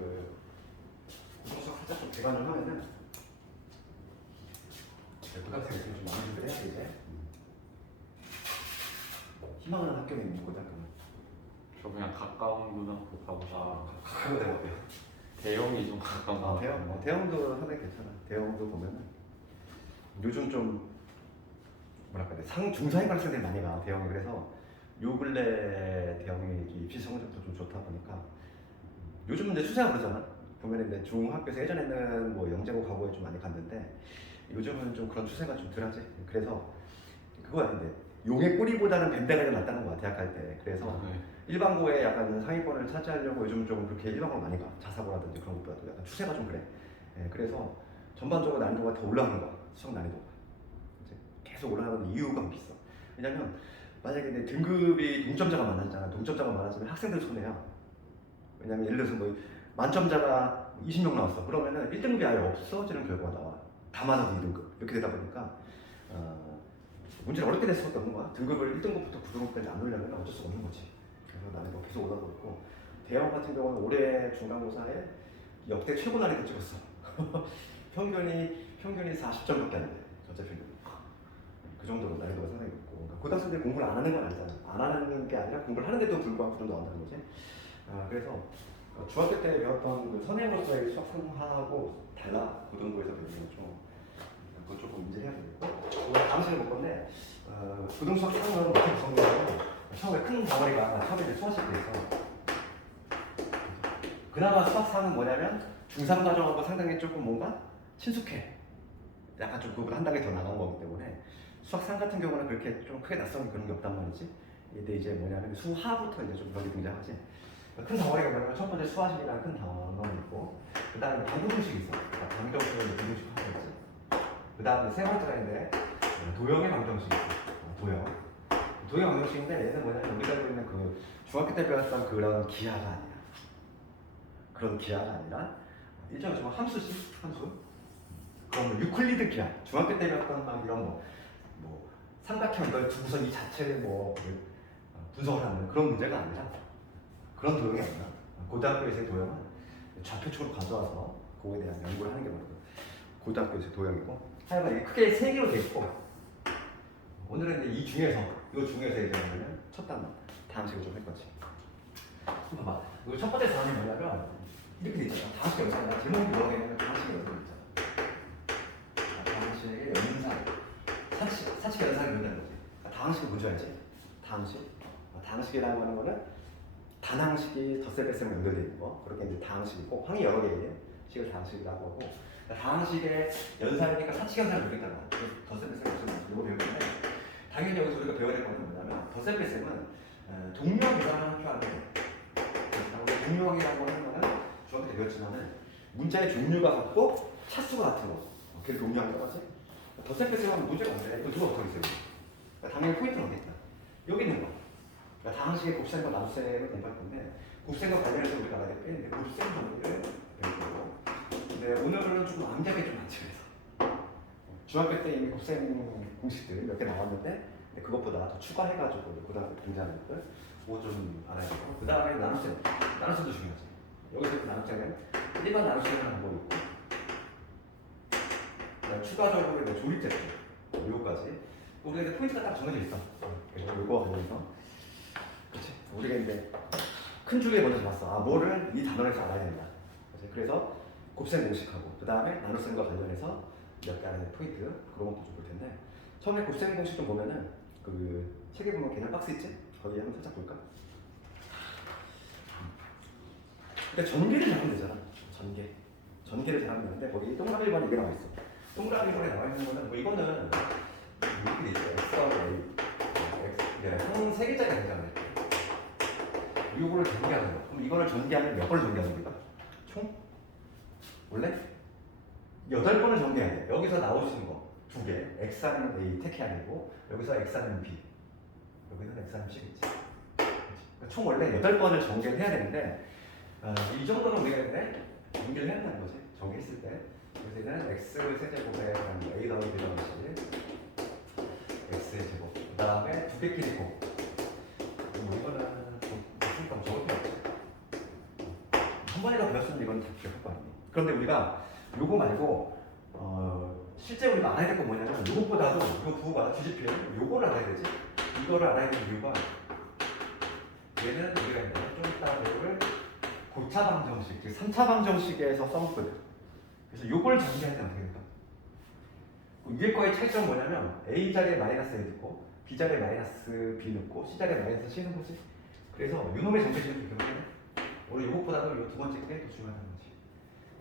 그 고등수학 살짝 좀 개관을 하면은 고등학생들 좀 연습을 해야 돼 이제. 희망하는 학교는 있는 고등학교는. 저 그냥 가까운 고등학교 가고 싶어요. 가까운 데가 어때요? 대형이 좀 가까운 것 같아요. 대형, 대형도 상당히 괜찮아. 대형도 보면은 요즘 좀 뭐랄까 중상위 학생들이 많이 가 대형이. 그래서 요 근래 대형이 입시 성적도 좀 좋다 보니까 요즘은 이제 추세가 그러잖아. 보면 이제 중학교에서 예전에는 뭐 영재고 과거에 좀 많이 갔는데 요즘은 좀 그런 추세가 좀 덜하지. 그래서 그거 아닌데 용의 꼬리보다는 밴드가 좀 낫다는 거야 대학 갈 때. 그래서 네. 일반고에 약간 상위권을 차지하려고 요즘 좀 그렇게 일반고로 많이 가. 자사고라든지 그런 것보다도 약간 추세가 좀 그래. 예, 그래서 전반적으로 난이도가 더 올라가는 거야. 수학 난이도가 이제 계속 올라가는 이유가 있어. 왜냐면 만약에 내 등급이 동점자가 많아지잖아. 동점자가 많아지면 학생들 손해야. 왜냐면 예를 들어서 뭐 만점자가 20명 나왔어. 그러면은 1등급이 아예 없어지는 결과가 나와. 다 맞아도 2등급 이렇게 되다 보니까 문제를 어렵게 낼 수밖에 없는 거야. 등급을 1등급부터 9등급까지 안 올려면 어쩔 수가 없는 거지. 그래서 난이도가 계속 올라가고 있고 대형 같은 경우는 올해 중간고사에 역대 최고 난이도 찍었어. 평균이 40점밖에 안 돼. 전체 평균. 그 정도로 난이도가 상당히 높고. 그러니까 고등학생들이 공부를 안 하는 건 아니잖아. 안 하는 게 아니라 공부를 하는데도 불구하고 그 정도 나온다는 거지. 그래서 중학교 때 배웠던 그 선행으로서의 수학 상하고 달라. 고등부에서 배우는 건 좀 그건 조금 문제해야 되겠고. 오늘 다음 시간에 볼 건데 고등수학 상은 어떻게 구성되냐면 처음에 큰 덩어리가 처음에 이제 수학식 돼 있어. 그나마 수학상은 뭐냐면 중3 과정하고 상당히 조금 뭔가 친숙해. 약간 좀 그거보다 한 단계 더 나간 거기 때문에 수학상 같은 경우는 그렇게 좀 크게 낯선 그런 게 없단 말이지. 근데 이제 뭐냐면 수하부터 이제 좀 그런 게 등장하지. 큰 덩어리가 뭐냐면 첫 번째 수화식이라는 큰 덩어리 있고 그 다음에 방정식이 있어. 방정식을 방정식 하고 있지. 그 다음에 세 번째가 있는데 도형의 방정식이 있어. 도형 방정식인데 얘는 뭐냐면 우리가 알고 있는 그 중학교 때 배웠던 그런 기하가 아니야. 그런 기하가 아니라 일종의 정말 함수지. 함수. 그럼 유클리드 기하. 중학교 때 배웠던 막 이런 뭐 삼각형 이걸 두고선 이 자체를 뭐 분석을 하는 그런 문제가 아니라 그런 도형이 아니라 고등학교에서의 도형은 좌표축으로 가져와서 그거에 대한 연구를 하는 게 바로 고등학교에서의 도형이고 하여간 이게 크게 세 개로 돼 있고 오늘은 이제 이 중에서 이제 첫 단원 다항식을 좀 할 거지. 봐봐. 이거 첫 번째 단원이 뭐냐면 이렇게 돼 있잖아. 다항식 연산. 제목이 뭐라고 되냐면 다항식 연산 있잖아. 다항식의 연산. 사칙 연산이 뭔다는 거지. 다항식이 뭔지 알지? 다항식이라고 하는 거는 단항식이 덧셈 뺄셈으로 연결되어 있는 거. 그렇게 이제 다항식이고 항이 여러 개의 식을 다항식이라고 하고 다항식의 연산이니까 사칙 연산을 모르겠다는 거야. 덧셈 뺄셈 이거 배우는데 당연히 여기서 우리가 배워야 될 거는 뭐냐면 덧셈 뺄셈은 동류항 계산을 할 줄 알아야 돼. 동류항이라고 하는 거는 중학교 때 배웠지만은 문자의 종류가 같고 차수가 같은 거. 그게 동류항이라고 하지. 덧셈 뺄셈 하면 문제가 없네. 이거 누가 어떻게 있어요? 당연히 포인트는 어디 있다? 여기 있는 거. 그러니까 다항식의 곱셈과 나눗셈을 공부할 건데 곱셈과 관련해서 우리가 알아야 될 게 곱셈 정도를 배울 거고 근데 오늘은 조금 암기하기 좀 많지. 그래서 중학교 때 이미 곱셈 공식들 몇 개 나왔는데 그것보다 더 추가해가지고 고등학교 등장하는 것들 그거 좀 알아야 되고 그 다음에 나눗셈도 중요하지. 여기서 나눗셈은 일반 나눗셈을 한 거 있고 그다음에 추가적으로 조립제표 요거까지 우리가 포인트가 딱 정해져 있어. 그래서 요거와 관련해서 그렇지. 우리가 이제 큰 줄에 먼저 봤어. 뭐를 이 단원에서 알아야 된다. 그래서 곱셈 공식하고 그 다음에 나눗셈과 관련해서 몇 개 알아야 될 포인트 그런 것도 좀 볼 텐데 처음에 곱셈 공식 좀 보면은 그 책에 보면 개념 박스 있지? 거기 한번 살짝 볼까? 그러니까 전개를 잘하면 되잖아. 전개를 잘하면 되는데 거기 동그라미 1번 이게 나와 있어. 동그라미 1번에 나와 있는 거는 뭐 이거는 이렇게 돼 있어. X와 A 형 3개짜리가 등장해. 이거를 전개하는 거. 그럼 이거를 전개하면 몇 번을 전개하는 겁니까? 총? 원래 8번을 전개해야 돼. 여기서 나오시는 거 2개. X 아니면 A 택해아니고 여기서 X 아니면 B. 여기서는 X 아니면 C겠지. 그러니까 총 원래 8번을 전개를 해야 되는데 이 정도는 우리가 근데 전개를 해야 된다는 거지. 전개했을 때. 그래서 얘는 X 세제곱에 A 더하기 B 더하기 C X의 제곱. 그 다음에 2개끼리 곱. 뭐 이거는 좀 적을 필요 없지. 전번에도 배웠으면 이건 다 기억할 거 아니에요. 그런데 우리가 요거 말고 실제 우리가 알아야 될 건 뭐냐면 요것보다도 요 부호가 뒤집힐 요거를 알아야 되지. 이거를 알아야 되는 이유가 얘는 우리가 이제 좀 이따 배울 고차 방정식, 즉 3차 방정식에서 써먹거든. 그래서 요걸 정리할 때 어떻게 될까? 위에 거의 차이점은 뭐냐면 A 자리에 마이너스 A 넣고 B 자리에 마이너스 B 넣고 C 자리에 마이너스 C 넣은 거지. 그래서 요놈의 정리식은 그렇게 하면 우리 요것보다도 요 두 번째 게 더 중요하다는 거지.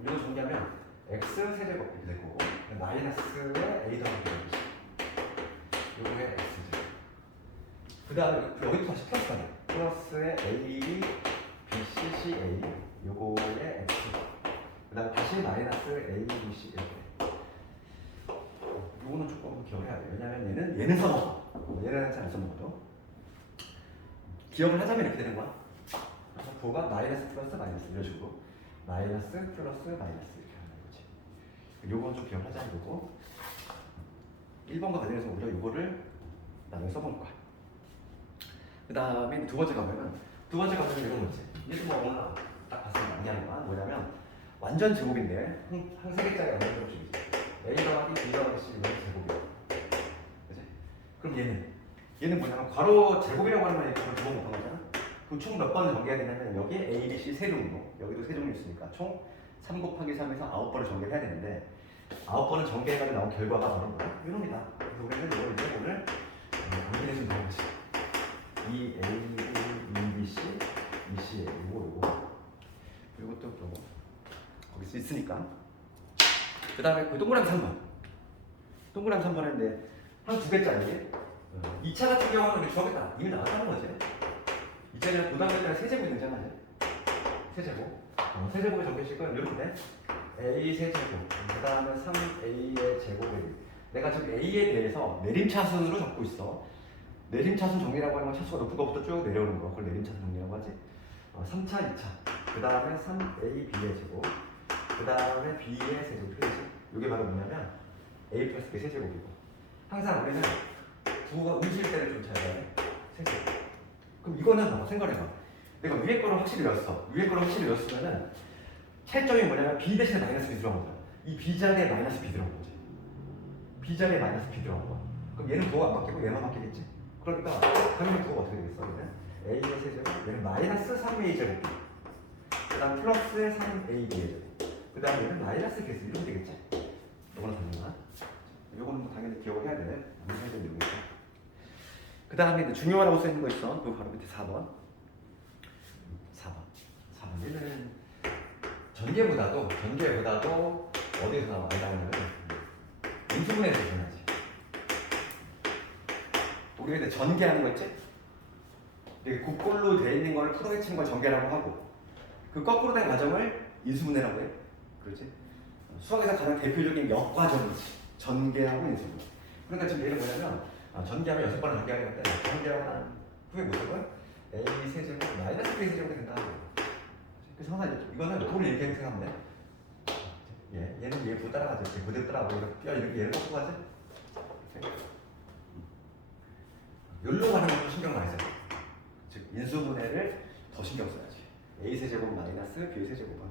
이거 정리하면 x 세제곱 이렇게 될 거고 마이너스에 A 더하기 되는 거지. 요거의 x제곱. 그 다음에 여기 또 다시 플러스 하네. 플러스에 A, B, C, C, A 요거의 x. 그 다음에 다시 마이너스 A, B, C 이렇게. 요거는 조금 기억을 해야 돼요. 왜냐면 얘는 써먹어. 얘는 잘 안 써먹어도. 기억을 하자면 이렇게 되는 거야. 그래서 부호가 마이너스 플러스 마이너스 이런 식으로 마이너스 플러스 마이너스 이렇게 하는 거지. 요건 좀 기억하자는 거고 1번과 관련해서 우리가 요거를 나중에 써볼 거야. 그 다음에 두 번째 가면은 이런 거지. 얘도 뭐 오늘 딱 봤으면 많이 하는 거야. 뭐냐면 완전 제곱인데 한 세 개짜리 완전 제곱식이지. A 더하기 B 더하기 C 이런 제곱이야. 그치? 그럼 얘는 뭐냐면 괄호 제곱이라고 하는 말이 그걸 기본 못한 거잖아. 그럼 총 몇 번을 전개해야 되냐면 여기에 A, B, C 세 종류, 여기도 세 종류 있으니까 총 3 곱하기 3에서 9번을 전개를 해야 되는데 9번을 전개해가지고 나온 결과가 바로 뭐야? 이겁니다. 그래서 우리는 이걸 이제 오늘 암기해주면 되는 거지. 이 A, B, B, C, B, C, 요거 그리고 또 요거 거기 있으니까 그 다음에 그 동그라미 3번 동그라미 3번 했는데 한 두 개짜리 2차 같은 경우는 우리 주하겠다 이미 나왔다는 거지. 2차는 고등학교 때는 세제곱이 등장하지. 세제곱 세제곱의 정규식은 이렇게 A 세제곱 그 다음에 3A의 제곱을 내가 지금 A에 대해서 내림차순으로 적고 있어. 내림차순 정리라고 하는 건 차수가 높은 것부터 쭉 내려오는 거 그걸 내림차순 정리라고 하지. 3차, 2차 그 다음에 3AB의 제곱 그 다음에 B의 세제곱 이렇게 되지. 이게 바로 뭐냐면 A 플러스 B 세제곱이고 항상 우리는 부호가 음수일 때를 좀 잘 봐야 돼. 세제곱. 그럼 이거는 뭐 생각을 해봐. 내가 위에 거를 확실히 외웠어. 위에 거를 확실히 외웠으면은 차이점이 뭐냐면 B 대신에 마이너스 B 들어간 거야. 이 B 자리에 마이너스 B 들어간 거지. B 자리에 마이너스 B 들어간 거야. 그럼 얘는 부호가 안 바뀌고 얘만 바뀌겠지. 그러니까 당연히 부호가 어떻게 되겠어? 얘는 A의 세제곱, 얘는 마이너스 3A 제곱, 그 다음 플러스의 3AB의 제곱, 그 다음에 얘는 마이너스 B에서 이렇게 되겠지. 이거는 당연한. 이거는 뭐 당연히 기억을 해야 돼. 안 해야 되는 거니까. 그 다음에 중요하다고 써있는 거 있어. 그 바로 밑에 4번. 4번. 얘는 전개보다도 어디에서 나오냐면 인수분해에서 전하지. 우리가 이제 전개하는 거 있지? 이게 곡골로 되어 있는 거를 풀어헤치는 걸 전개라고 하고 그 거꾸로 된 과정을 인수분해라고 해. 그렇지? 수학에서 가장 대표적인 역과정이지. 전개하고 인수분해. 그러니까 지금 얘는 뭐냐면 전개하면 6번을 전개하게 되는데 전개하고 난 후에 모습은 A 세제곱 마이너스 B 세제곱이 된다는 거예요. 그래서 항상 이거는 도를 이렇게 생각하면 돼. 얘는 얘 부호 따라가지. 얘 그대로 따라가고 이렇게 얘를 꺾고 가지. 여기로 가는 것도 신경 많이 써요. 즉 인수분해를 더 신경 써야지. A 세제곱 마이너스 B 세제곱은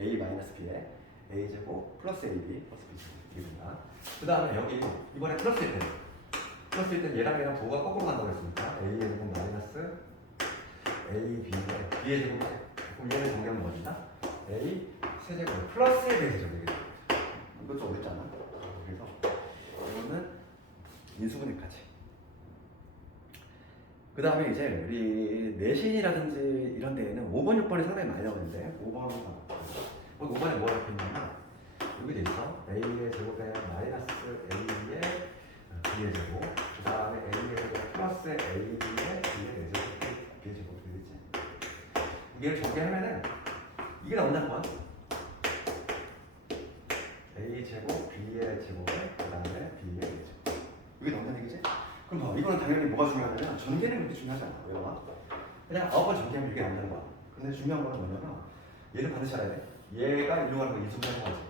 A 마이너스 B에 A 제곱 플러스 AB 플러스 B 제곱 이게 된다. 그 다음에 여기 이번에 플러스일 때는 얘랑 부호가 거꾸로 간다고 했으니까 A의 제곱 마이너스 A B의 제곱 그럼 얘는 정리하면 뭐진다? A 세제곱 플러스의 B 세제곱 되겠죠. 이거 좀 어렵지 않아? 그래서 이거는 인수분해까지. 그 다음에 이제 우리 내신이라든지 이런 데에는 5번, 6번이 상당히 많이 나오는데 5번을 봐. 5번에 뭐가 이렇게 있냐면 여기 돼 있어. A의 제곱에 마이너스 A의 B의 제곱 그 다음에 A의 제곱 플러스 AB의 B의 제곱 B의 제곱 되겠지. 이게 전개하면은 이게 나온다는 거야. A 제곱 B의 제곱에 그 다음에 B의 제곱 이게 나온다는 얘기지? 그럼 봐, 이거는 당연히 뭐가 중요하냐면 전개는 그렇게 중요하지 않아. 왜 봐? 그냥 9번 전개하면 이게 나온다는 거야. 근데 중요한 거는 뭐냐면 얘를 반드시 알아야 돼. 얘가 일로 가는 거 인수분해하는 거지.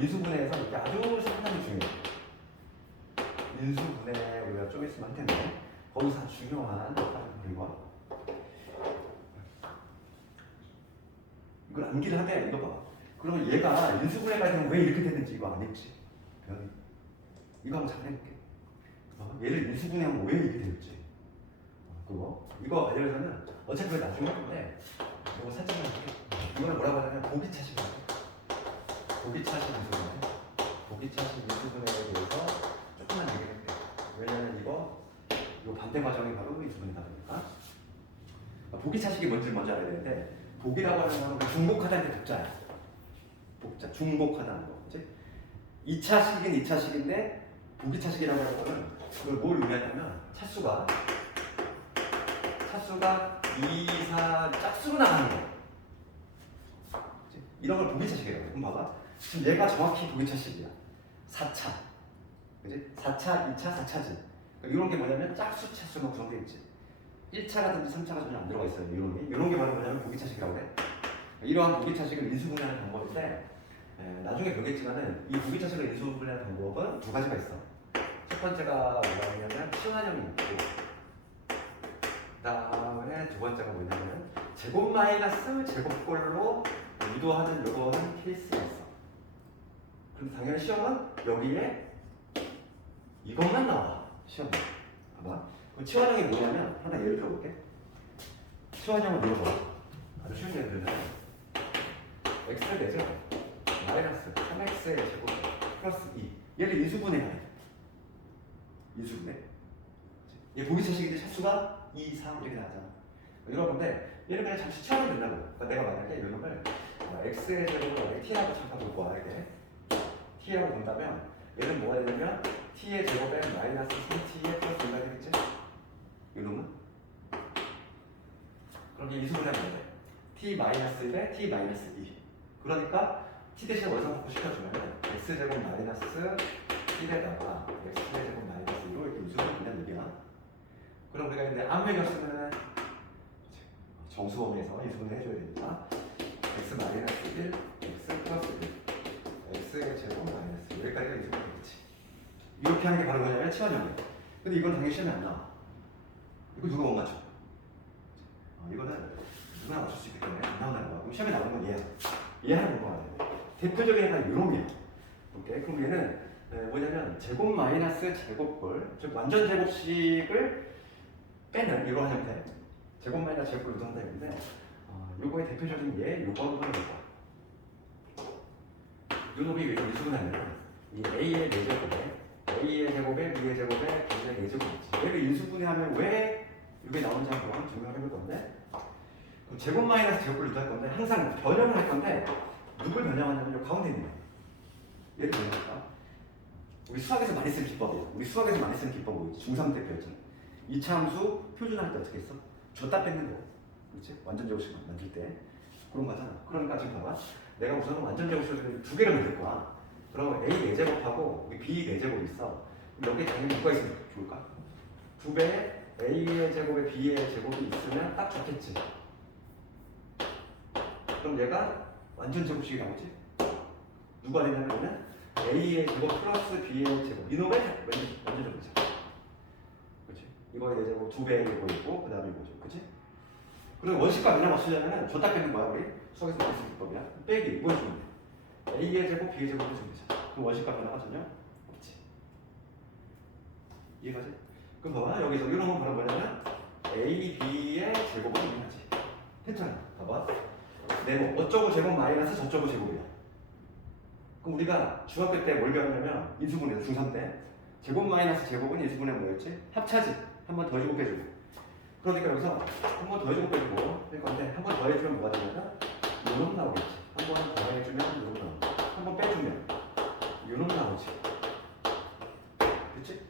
인수분해에서 이게 아주 상당히 중요해. 인수분해 우리가 좀 있으면 할 텐데 거기서 중요한 그리고 이걸 암기를 하되 이거 봐. 그러면 얘가 인수분해가 되면 왜 이렇게 됐는지 이거 안 했지? 변이. 이거 한번 잘 해볼게. 얘를 인수분해하면 왜 이렇게 됐지? 그거 이거 관련해서는 어차피 그걸 나중에 할 건데 이거 살짝만 할게. 이거는 뭐라고 하냐면 보기차식. 보기차식 인수분해. 보기차식 인수분해에 대해서 조금만 얘기할게. 왜냐면 이거 반대 과정이 바로 인수분해다 보니까. 보기차식이 뭔지 먼저 알아야 되는데 보기라고 하는 건 중복하다는 게 복자야. 복자, 중복하다는 거, 그렇지? 2차식은 2차식인데 보기차식이라고 하는 거는 그걸 뭘 의미하냐면 차수가 2, 4 짝수로 나가는 거. 그치? 이런 걸 보기차식이라고 해. 그럼 봐봐. 지금 얘가 정확히 보기차식이야. 4차, 그렇지? 4차, 2차, 4차지. 이런 게 뭐냐면 짝수, 차수만 구성되어 있지. 1차라든지 3차가 전혀 안 들어가 있어요. 이런 게 바로 뭐냐면 보기차식이라고 해. 이러한 보기차식을 인수분해하는 방법인데 나중에 보겠지만은 이 보기차식을 인수분해하는 방법은 두 가지가 있어. 첫 번째가 뭐냐면 시원한형이 있고 그다음에 두 번째가 뭐냐면 제곱 마이너스 제곱꼴로 유도하는 요거는 케이스가 있어. 그런데 당연히 시험은 여기에 이것만 나와. 시험은 봐봐. 그럼 치환형이 뭐냐면 하나 예를 들어볼게. 치환형을 물어봐. 아주 쉬운 예를 들면 x를 내죠. 마이너스 3x의 제곱 플러스 2. 얘를 인수분해해야 돼. 인수분해. 얘 보기차식인데 차수가 2, 3 이렇게 나왔잖아. 이런 건데 얘를 그냥 잠시 치환하면 된다고. 그러니까 내가 만약에 이놈을 x의 제곱을 t라고 잠깐 볼 거야. 이렇게 t라고 본다면 얘는 뭐가 되냐면 t의 제곱에 마이너스 3t의 플러스 2가 되겠지? 이놈은? 그럼 이 인수분해하면 돼. t-1에 t-2. 그러니까 t 대신 원상복구 시켜주면 x제곱 마이너스 t에다가 x제곱 마이너스 2로 이렇게 인수분해한다는 얘기야. 그럼 우리가 근데 아무 얘기 없으면 정수범위에서 인수분해 해줘야 되니까 x 마이너스 1, x 플러스 1, x의 제곱 마이너스 1 여기까지가 인수분해겠지. 이렇게 하는 게 바로 뭐냐면 치환형이야. 근데 이건 당연히 시험에 안 나와. 이거 누가 못 맞춰? 이거는 누가 맞출 수 있기 때문에 안 나온다는 거야. 그럼 시험에 나오는 건 얘야. 얘 하나 볼 거야. 대표적인 애가 요놈이야. 오케이? 그럼 얘는 뭐냐면 제곱 마이너스 제곱꼴, 즉 완전 제곱식을 빼는 이러한 형태. 제곱 마이너스 제곱꼴 유도한다 했는데 요거의 대표적인 얘 요거는 볼 거야. 요놈이 왜 인수분해하냐면 이 a의 4제곱에 a의 제곱에 b의 제곱에 b의 4제곱이지. 얘를 인수분해하면 왜 이게 나오는지 한번 증명을 해볼 건데 그럼 제곱 마이너스 제곱을 유도할 건데 항상 변형을 할 건데 누굴 변형하냐면 요 가운데 있는 얘를 변형할까? 우리 수학에서 많이 쓰는 기법이에요. 우리 수학에서 많이 쓰는 기법 뭐였지? 중3 때 배웠잖아. 이차함수 표준할 때 어떻게 했어? 줬다 뺏는 거. 그렇지? 완전 제곱식 만들 때 그런 거잖아. 그러니까 지금 봐봐. 내가 우선은 완전 제곱식을 두 개를 만들 거야. 그럼 a 4제곱하고 b 4제곱이 있어. 여기 당연히 누가 있으면 좋을까? 2배의 a의 제곱에 b의 제곱이 있으면 딱 좋겠지. 그럼 얘가 완전 제곱식이 나오지? 누가 되냐면 a의 제곱 플러스 b의 제곱 이놈의 완전 제곱이죠. 그렇지? 이거에 4제곱 2배의 제곱이고 그 다음에 이거죠. 그렇지? 그리고 원식과 그냥 맞추려면 줬다 빼는 거야. 우리 수학에서 많이 쓰는 기법이야. 빼기 이거 해주면 돼. a의 제곱 b의 제곱을 주면 되잖아. 그럼 원식과 변화가 전혀 없지. 이해가지? 그럼 봐봐. 여기서 이런 건 바로 뭐냐면 a, b의 제곱은 이해하지. 했잖아. 봐봐. 네모 어쩌고 제곱 마이너스 저쩌고 제곱이야. 그럼 우리가 중학교 때 뭘 배웠냐면 인수분해 중3 때 제곱 마이너스 제곱은 인수분해 뭐였지? 합차지. 한 번 더 해주고 빼주고. 그러니까 여기서 한 번 더 해주고 빼주고 할 건데 한 번 더 해주면 뭐가 되냐면 요놈 나오겠지. 한 번 더 해주면 요놈 나오고 한 번 빼주면 요놈 나오지. 그치?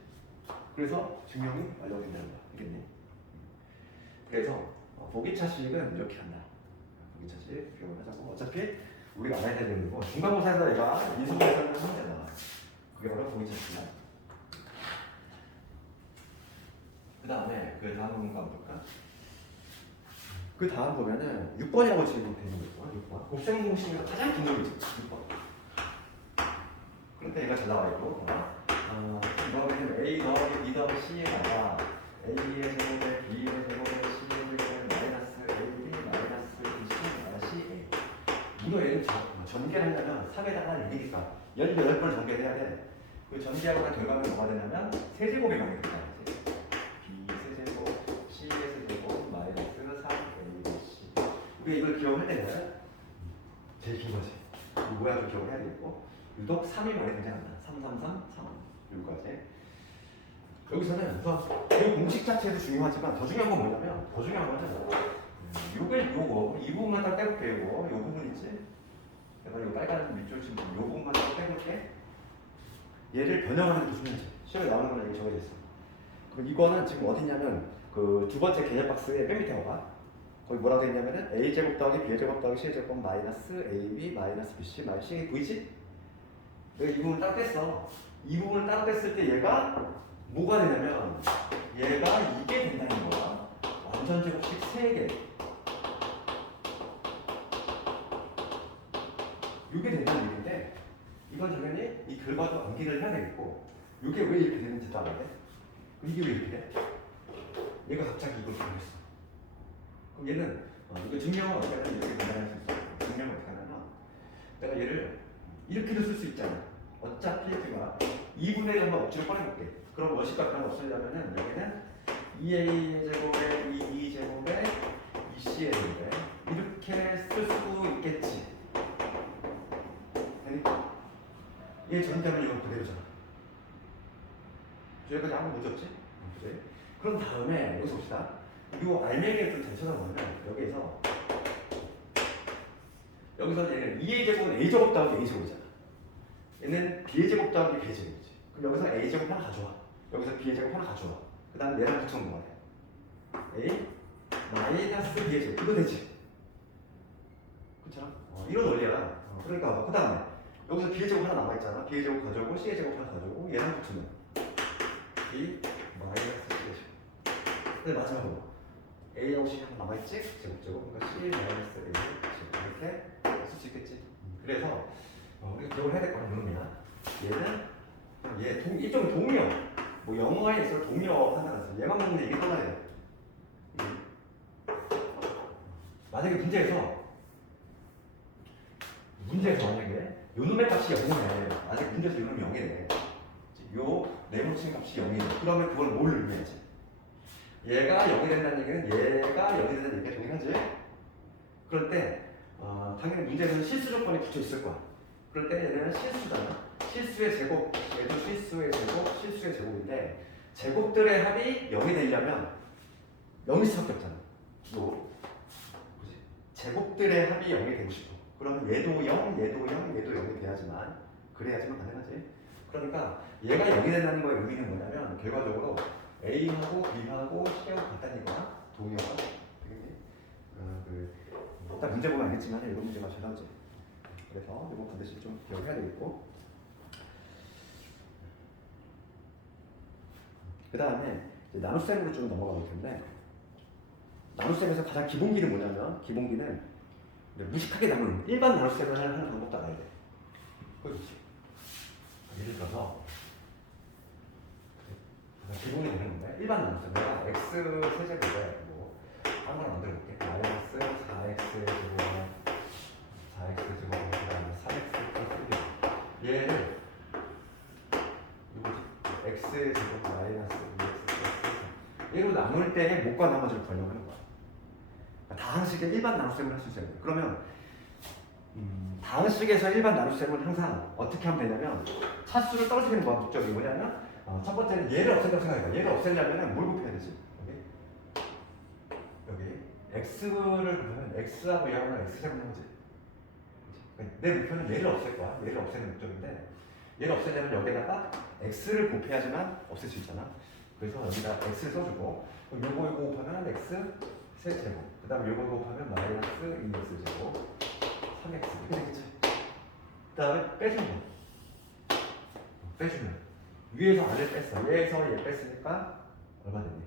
그래서 증명이 완료된다는 거야. 알겠니? 그래서 보기차식은 이렇게 한다. 보기차식 기억을 하자고. 어차피 우리가 알아야 되는 거 중간고사에서 얘가 인수분해하는 문제다. 그게 바로 보기차식이야. 그 다음에 그 다음 문가 볼까? 그 다음 보면은 6번이라고 지금 되는 거죠. 6번. 곱셈 공식에서 가장 긴 놈이죠. 6번. 그런데 얘가 잘 나와 있고, 너는 A 더하기 B 더하기 C에다가 A의 제곱에 B의 제곱에 C의 제곱에 마이너스 AB 마이너스 BC 마이너스 CA 문호 얘를 전개를 하려면 3에다가 6이니까 18번 전개를 해야 돼. 그 전개하고 난 결과는 뭐가 되냐면 세제곱이 가게 된다. b 세제곱 c의 세제곱 마이너스 3abc. 우리가 이걸 기억할 때는 제일 긴 거지. 이 모양을 기억을 해야 되겠고 유독 3이 많이 등장한다. 3, 3, 3, 3 여기까지. 여기서는 우선 이 공식 자체도 중요하지만 더 중요한 건 뭐냐면 더 중요한 거는 요거 이 부분만 딱 떼볼게요. 요 부분 있지? 내가 요 빨간 밑줄 친 부분 요 부분만 딱 떼볼게. 얘를 변형하는 게 중요하지. 시험에 나오는 거는 여기 적어져 있어. 그럼 이거는 지금 어디냐면 그 두 번째 개념 박스의 맨 밑에 봐봐. 거기 뭐라고 돼 있냐면은 a제곱 더하기 b제곱 더하기 c제곱 마이너스 ab 마이너스 bc 마이너스 c 보이지? 내가 이 부분 딱 뺐어. 이 부분을 딱 뺐을 때 얘가 뭐가 되냐면 얘가 이게 된다는 거야. 완전 제곱식 3개. 이게 된다는 얘기인데 이건 당연히 이 결과도 암기를 해야 되겠고 이게 왜 이렇게 되는지도 알아야 돼? 이게 왜 이렇게 돼? 얘가 갑자기 이걸 변했어. 그럼 얘는 이거 증명은 어떻게 하냐면 이렇게 변화할 수 있어. 증명은 어떻게 하냐면 내가 얘를 이렇게도 쓸 수 있잖아. 어차피 제가 2분의 1 한번 억지로 꺼내볼게. 그럼 무엇일까 그런 거 없으려면은 여기는 2a 제곱에 2b 제곱에 2c의 제곱에 이렇게 쓸 수 있겠지. 되니까 얘 전제하면 이건 그대로잖아. 여기까지 아무 문제 없지? 그치? 그런 다음에 여기서 봅시다. 이 알맹이를 좀 잘 쳐다보면 여기서 얘는 2a 제곱은 a 제곱 더하기 a 제곱이잖아. 얘는 b의 제곱 더하기 b의 제곱이지. 그럼 여기서 a 제곱 하나 가져와. 여기서 b의 제곱 하나 가져와. 그 다음 얘랑 붙여놓은 거야. a 마이너스 b의 제곱. 이거 되지? 그렇잖아? 이런 원리야. 그러니까 그 다음에 여기서 b의 제곱 하나 남아있잖아. b의 제곱 가져오고 c의 제곱 하나 가져오고 얘랑 붙이면 b 마이너스 c의 제곱. 근데 마지막으로 a하고 c가 하나 남아있지? 제곱. 그러니까 c 마이너스 a 제곱. 이렇게 쓸 수 있겠지? 그래서 우리가 기억을 해야 될 거는 무놈이야. 얘는 일종의 동의어. 뭐 영어에 있어서 동의어 한다는 얘만 먹는데 이게 떠나야 돼. 만약에 문제에서 만약에 요놈의 값이 0이네. 만약에 문제에서 요놈이 0이네. 요 네모친 값이 0이네. 그러면 그걸 뭘 의미하지? 얘가 0이 된다는 얘기는 얘가 0이 된다는 얘기가 동일하지? 그럴 때 당연히 문제에서는 실수 조건이 붙어 있을 거야. 그럴 때 얘는 실수잖아. 실수의 제곱, 얘도 실수의 제곱, 실수의 제곱인데 제곱들의 합이 0이 되려면 0일 수밖에 없잖아. 그지? 제곱들의 합이 0이 되고 싶어. 그러면 얘도 0, 얘도 0, 얘도 0이 돼야지만 그래야지만 가능하지. 그러니까 얘가 0이 된다는 거의 의미는 뭐냐면 결과적으로 A하고 B하고 C하고 같다는 거야. 동의어가. 되겠니? 일단 문제 보면 알겠지만 이런 문제가 잘 나오지. 그래서 이거 반드시 좀 기억해야 되겠고 그 다음에 나눗셈으로 좀 넘어가 볼 텐데 나눗셈에서 가장 기본기는 뭐냐면 기본기는 무식하게 남은 일반 나눗셈을 하는 방법도 알아야 돼. 그렇지. 예를 들어서 기본이 되는 건데 일반 나눗셈 내가 x 세제곱에 뭐 한번 만들어 볼게. 마이너스 4x 제곱에 4x 제곱에 그다음에 3x 플러스 1 얘를 x의 제곱 마이너스 2x 플러스 3 얘로 나눌 때의 목과 나머지를 번역하는 거야. 그러니까 다항식의 일반 나눗셈을 할 수 있어요. 그러면 다항식에서 일반 나눗셈은 항상 어떻게 하면 되냐면 차수를 떨어뜨리는 거야. 목적이 뭐냐면 첫 번째는 얘를 없앤다고 생각해봐. 얘를 없애려면 뭘 곱해야 되지? 여기 x를 보면 x하고 얘하고는 x제곱 나오지. 내 목표는 얘를 없앨 거야. 얘를 없애는 목적인데 얘를 없애려면 여기다가 x를 곱해야지만 없앨 수 있잖아. 그래서 여기다 x를 써주고 그럼 요거 곱하면 x 세제곱 그 다음에 요거 곱하면 마이너스 2x 제곱 3x 이렇게 되겠지. 그 다음에 빼주는 거. 빼주면 위에서 아래 뺐어. 얘에서 얘 뺐으니까 얼마 되니?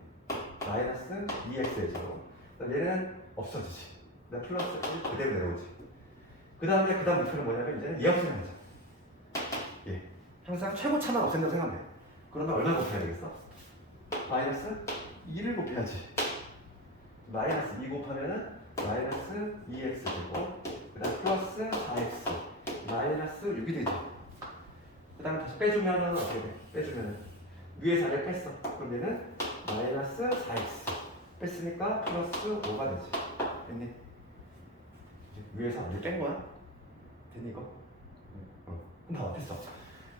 마이너스 2x의 제곱. 얘는 없어지지. 그다음 플러스 1 그대로 내려오지. 그 다음 목표는 뭐냐면 이제는 얘 없애는 거죠. 예. 항상 최고차만 없앤다고 생각하면 돼. 그러면 얼마 곱해야 되겠어? 마이너스 2를 곱해야지. 마이너스 2 곱하면은 마이너스 2x 제곱 그 다음 플러스 4x 마이너스 6이 되죠. 그 다음에 다시 빼주면은 어떻게 돼? 빼주면은 위에 4를 뺐어. 그럼 얘는 마이너스 4x 뺐으니까 플러스 5가 되지. 됐니? 위에서 완전 뺀 거야? 됐니 이거? 그럼 다 됐어.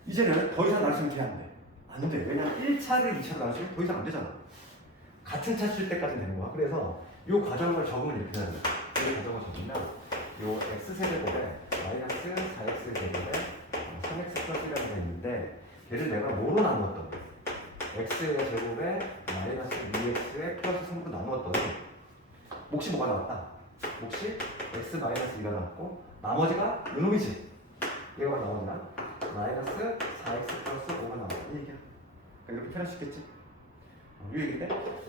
이제는 더 이상 나눌 수 있게 안 돼. 안 돼. 왜냐면 1차를 2차로 나누시면 더 이상 안 되잖아. 같은 차수일 때까지 되는 거야. 그래서 이 과정을 적으면 이렇게 되는 거야. 이 과정을 적으면 요 x세제곱에 마이너스 4x 제곱에 3x 플러스 1이라는 게 있는데 걔를 내가 뭐로 나누었던 거야? x의 제곱에 마이너스 2x에 플러스 3으로 나누었더니 몫이 뭐가 나왔다? 몫이 x 마이너스 2가 나왔고 나머지가 요놈이지. 얘가 나오잖아. 마이너스 4x 플러스 5가 나왔다. 이 얘기야. 그러니까 이렇게 표현할 수 있겠지? 이 얘기인데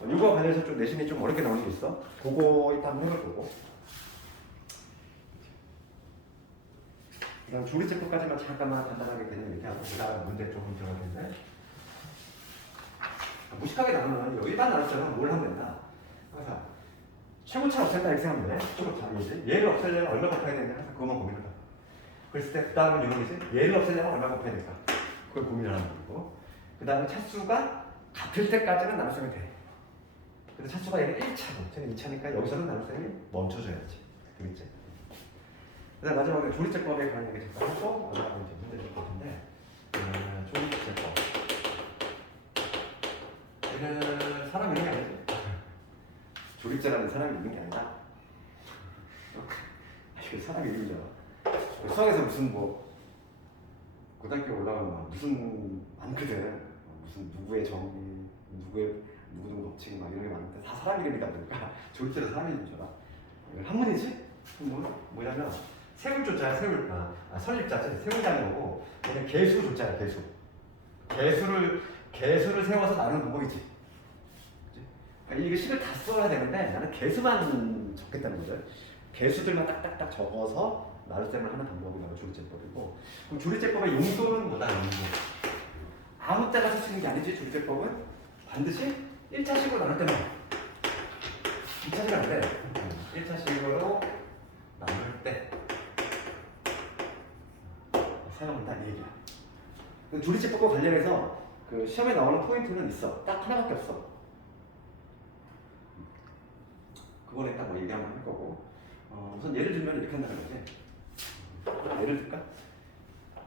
이거 관련해서 좀 내신이 좀 어렵게 나오는 게 있어. 그거 일단 한번 해볼 거고. 그다음 조리제법까지만 잠깐만 간단하게 그냥 이렇게 하고 그다음 문제 조금 들어가겠네. 무식하게 나누면 일반 나눗셈은 뭘 하면 된다. 항상 최고차 없앤다 이렇게 생각하면 돼. 최고차이지. 얘를 없애려면 얼마 곱해야 되는지 항상 그것만 고민을 해. 그랬을 때 그 다음은 이놈이지. 얘를 없애려면 얼마 곱해야 될까? 그걸 고민을 하는 거고. 그 다음에 차수가 같을 때까지는 나눗셈이 돼. 근데 차수가 얘는 1차고 쟤는 2차니까 여기서는 나눗셈이 멈춰줘야지. 되겠지? 그 다음 마지막에 조리제법에 관한 얘기 잠깐 하고 올라가면 이제 문제 줄 건데 조리제법 얘는 사람 이름이 아니지? 조리제라는 사람이 있는 게 아니라 이게 사람 이름이잖아. 수학에서 무슨 뭐 고등학교 올라가면 무슨 많거든. 무슨 누구의 정의, 누구는 법칙 막 이런 게 많은데 다 사람 이름이다 보니까 조리제도 사람 이름인 줄 알아. 한문이지? 한문? 뭐냐면 세울조자야 세울. 설립자지. 세울자는 거고 얘는 개수조자야 개수. 개수를 세워서 나누는 방법이지. 그러니까 이게 식을 다 써야 되는데 나는 개수만 적겠다는 거죠. 개수들만 딱딱딱 적어서 나눗셈을 하는 방법이 바로 조리제법이고, 그럼 조리제법의 용도는 뭐다? 용도. 아무 때나 쓸 수 있는 게 아니지. 조리제법은 반드시 1차식으로 나눌 때만 2차식은 안 돼. 1차식으로 나눌 때 사용한다 이 얘기야. 조리제법과 관련해서 그 시험에 나오는 포인트는 있어. 딱 하나밖에 없어. 그거는 딱 뭐 얘기 한번 할 거고. 우선 예를 들면 이렇게 한다는 거지. 예를 들까?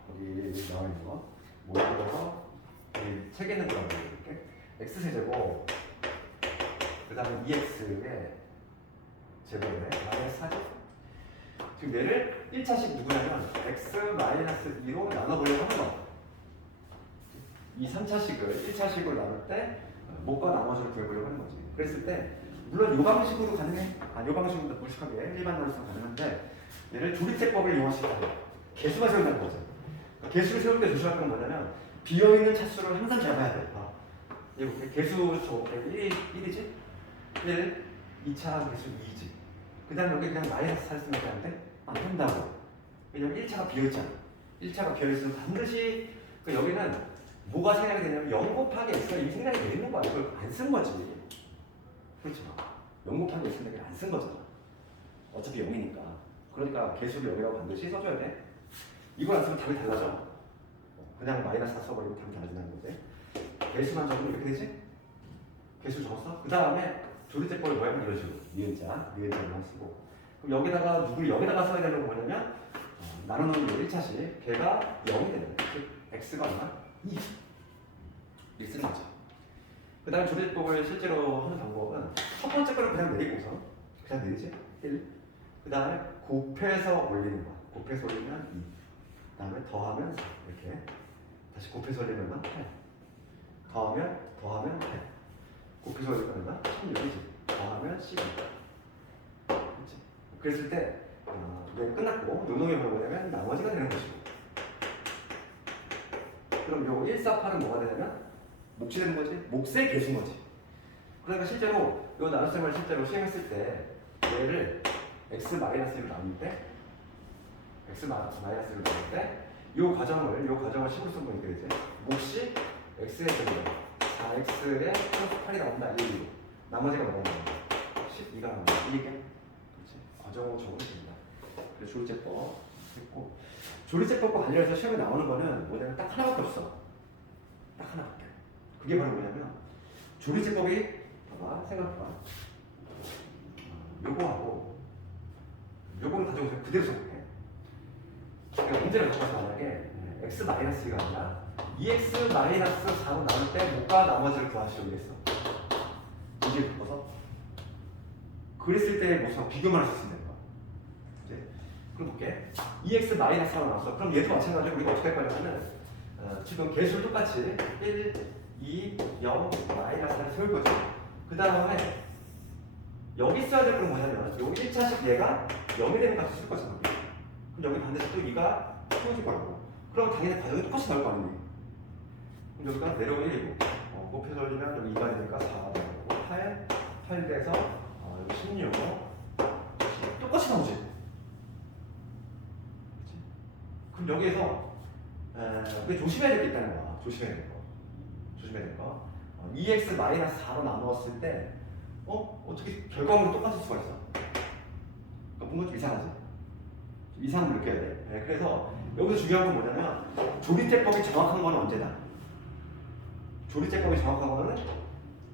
여기 나와 있는 거. 뭐 읽어서 여기 책에 있는 거라고 이렇게 x세제곱 그 다음에 2x의 제곱에 마이너스 4죠. 지금 얘를 1차식 누구냐면 x 마이너스 2로 나눠보려고 하는 거. 이 3차식을 1차식으로 나눌 때 목과 나머지를 구해보려고 하는 거지. 그랬을 때 물론 요 방식으로 가능해. 요 방식으로 무식하게 일반 나눗셈 가능한데 얘를 조리제법을 이용하시다. 개수만 세운다는 거죠. 그러니까 개수를 세울 때 조심할 건 뭐냐면 비어있는 차수를 항상 잡아야 돼. 이거 개수 저 1이지? 1, 2차 개수 2지. 그 다음에 여기 그냥 마이너스 4를 쓰면 되는데 안 된다고. 왜냐면 1차가 비어있잖아. 1차가 비어있으면 반드시 여기는 뭐가 생각이 되냐면 0 곱하기 x가 이미 생각이 돼 있는 거야. 이걸 안 쓴 거지. 그렇죠. 0 곱하기 x는 그냥 안 쓴 거잖아. 어차피 0이니까. 그러니까 개수를 0이라고 반드시 써줘야 돼. 이걸 안 쓰면 답이 달라져. 그냥 마이너스 4 써버리면 답이 달라진다는 거지. 개수만 적으면 이렇게 되지? 개수 적었어? 그 다음에 조리제법을 뭐 하면 이런 식으로 니은자만 쓰고. 그럼 여기다가 누굴 여기다가 써야 되는 건 뭐냐면 나누는 1차식 걔가 0이 되는 거야. 즉 x가 얼마? 2 이렇게 쓰는 거죠. 그 다음에 조리제법을 실제로 하는 방법은 첫 번째 거를 그냥 내리고서 그냥 내리지? 1. 그 다음에 곱해서 올리는 거야. 곱해서 올리면 2. 그 다음에 더하면 4. 이렇게 다시 곱해서 올리면 얼마? 8. 더하면 8. 곱해서 올리면 얼마? 16이지. 더하면 12. 그렇지? 그랬을 때 얘는 끝났고 요놈이 뭐냐면 나머지가 되는 것이고. 그럼 요 148은 뭐가 되냐면 몫이 되는 거지? 몫의 개수인 거지. 그러니까 실제로 요 나눗셈을 실제로 시행했을 때 얘를 x-1로 나눌 때 요 과정을 10으로 써보면 이렇게 되지. 몫이 x의 제곱 4x의 플러스 8이 나온다. 1, 2. 나머지가 뭐가 나온다? 12가 나온다. 이게 그렇지. 과정으로 적으면 됩니다. 그래서 조리제법 했고 조리제법과 관련해서 시험에 나오는 거는 뭐냐면 딱 하나밖에 없어. 딱 하나밖에. 그게 바로 뭐냐면 조리제법이 봐봐 생각해봐. 요거하고 요거를 가지고 그대로 써볼게. 그러니까 문제를 바꿔서 만약에 x-2가 아니라 2x-4로 나눌 때 못과 나머지를 구하시오 이랬어. 문제를 바꿔서 그랬을 때 모습과 비교만 할 수 있으면 되는 거야. 이제 그럼 볼게. 2x-4로 나왔어. 그럼 얘도 마찬가지로 우리가 어떻게 할 거냐면 지금 개수를 똑같이 1, 2, 0, -4를 세울 거죠. 그 다음에 여기 써야 될 건 뭐냐면 여기 1차식 얘가 0이 되는 값을 쓸 거잖아. 그럼 여기 반대로 또 2가 세워질 거라고. 그럼 당연히 과정이 똑같이 나올 거 아니니? 그럼 여기가 내려오면 1이고 곱해서 올리면 여기 2가 되니까 4가 되고 8 돼서 여기 16 똑같이 나오지? 그치? 그럼 여기에서 우리 조심해야 될 게 있다는 거야. 조심해야 될 거. 조심해야 될 거. 2x-4로 나누었을 때 어떻게 결과물이 똑같을 수가 있어? 그러니까 뭔가 좀 이상하지? 좀 이상함을 느껴야 돼. 네, 그래서 여기서 중요한 건 뭐냐면 조리제법이 정확한 건 언제다? 조리제법이 정확한 거는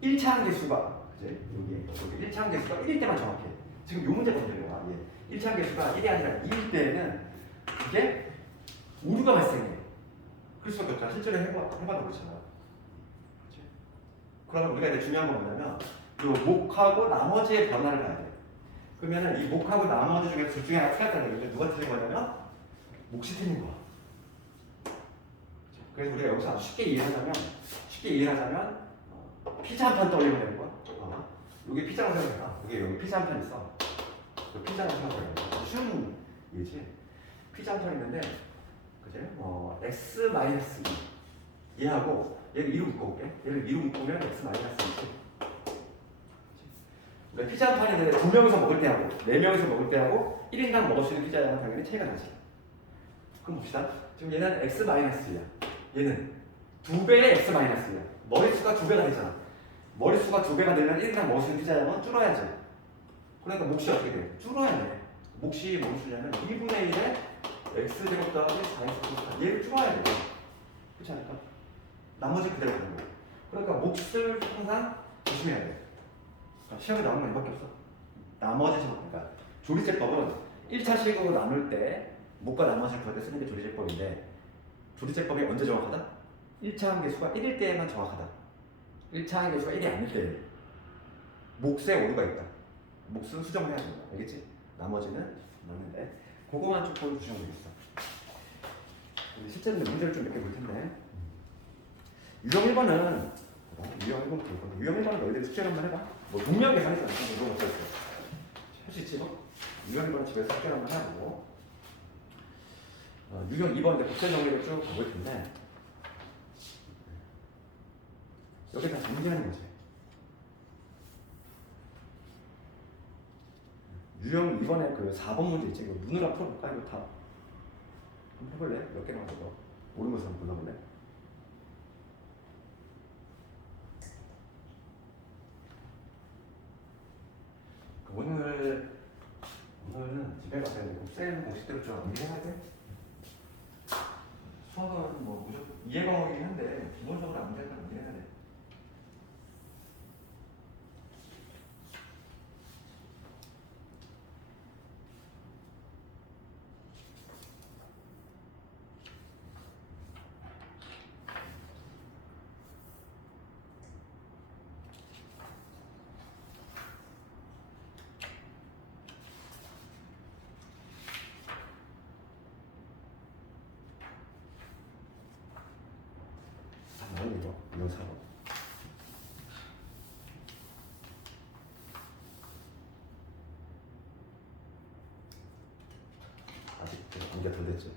1차 함계수가 그치? 여기 1차 함계수가 1일 때만 정확해. 지금 이 문제가 문제인 거야. 1차 함계수가 1이 아니라 2일 때에는 그게 오류가 발생해. 그럴 수밖에 없잖아. 실제로 해봐도 그렇잖아. 그치? 그러면 우리가 이제 중요한 건 뭐냐면 이 목하고 나머지의 변화를 봐야 돼. 그러면은 이 목하고 나머지 중에서 둘 중에 하나 틀렸다는 얘기죠. 누가 틀린 거냐면 몫이 틀린 거야. 그래서 우리가 여기서 아주 쉽게 이해하자면 피자 한 판 떠올리면 되는 거야. 여기 피자라고 생각해봐. 여기 피자 한 판 있어. 피자라고 생각해봐. 아주 쉬운 얘기지. 피자 한 판 있는데 그치? x-2 얘하고 얘를 2로 묶어볼게. 얘를 2로 묶으면 x-2지. 그러니까 피자 한 판이 있는데 2명이서 먹을 때하고 4명이서 먹을 때하고 1인당 먹을 수 있는 피자 양은 당연히 차이가 나지. 그럼 봅시다. 지금 얘는 x-2야. 얘는 2배의 x-2야. 머릿수가 2배가 되잖아. 머릿수가 2배가 되면 1인당 먹을 수 있는 피자 양은 줄어야지. 그러니까 몫이 어떻게 돼? 줄어야 돼. 몫이 뭔 수냐면 2분의 1의 x제곱 더하기 4x제곱 얘를 줄어야 돼. 그렇지 않을까? 나머지 그대로 가는 거야. 그러니까 몫을 항상 조심해야 돼. 시험에 나오는 건 이밖에 없어. 나머지 그러니까 조리제법은 1차식으로 나눌 때 목과 나머지를 구할 때 쓰는 게 조리제법인데 조리제법이 언제 정확하다? 1차 함계수가 1일 때에만 정확하다. 1차 함계수가 1이 아닐 때 몫에 오류가 있다. 몫은 수정해야 된다. 알겠지? 나머지는 맞는데 그거만 좀 보여주시면 되겠어. 실제로 문제를 좀 몇 개 볼 텐데 유형 1번은 유형 1번은 너희들이 숙제를 한번 해봐. 뭐 동명 계산이잖아. 이거 어쩔 수 없어. 할 수 있지 뭐? 유형 1번은 집에서 숙제를 한번 해보고 유형 2번 이제 복세 정리를 쭉 가볼 텐데 여기 다 정리하는 거지. 유형 2번에 그 4번 문제 있지. 이거 눈으로 풀어볼까? 이거 다 한번 해볼래? 몇 개나 가지고 모르는 것을 한번 골라볼래? 오늘은 집에 가서 쌤 공식대로 좀 암기해야 돼. 수학은 뭐 무조건 이해 과목이긴 한데 기본적으로 암기해야 돼. 이거 사고. 아직 암기가 덜 됐지.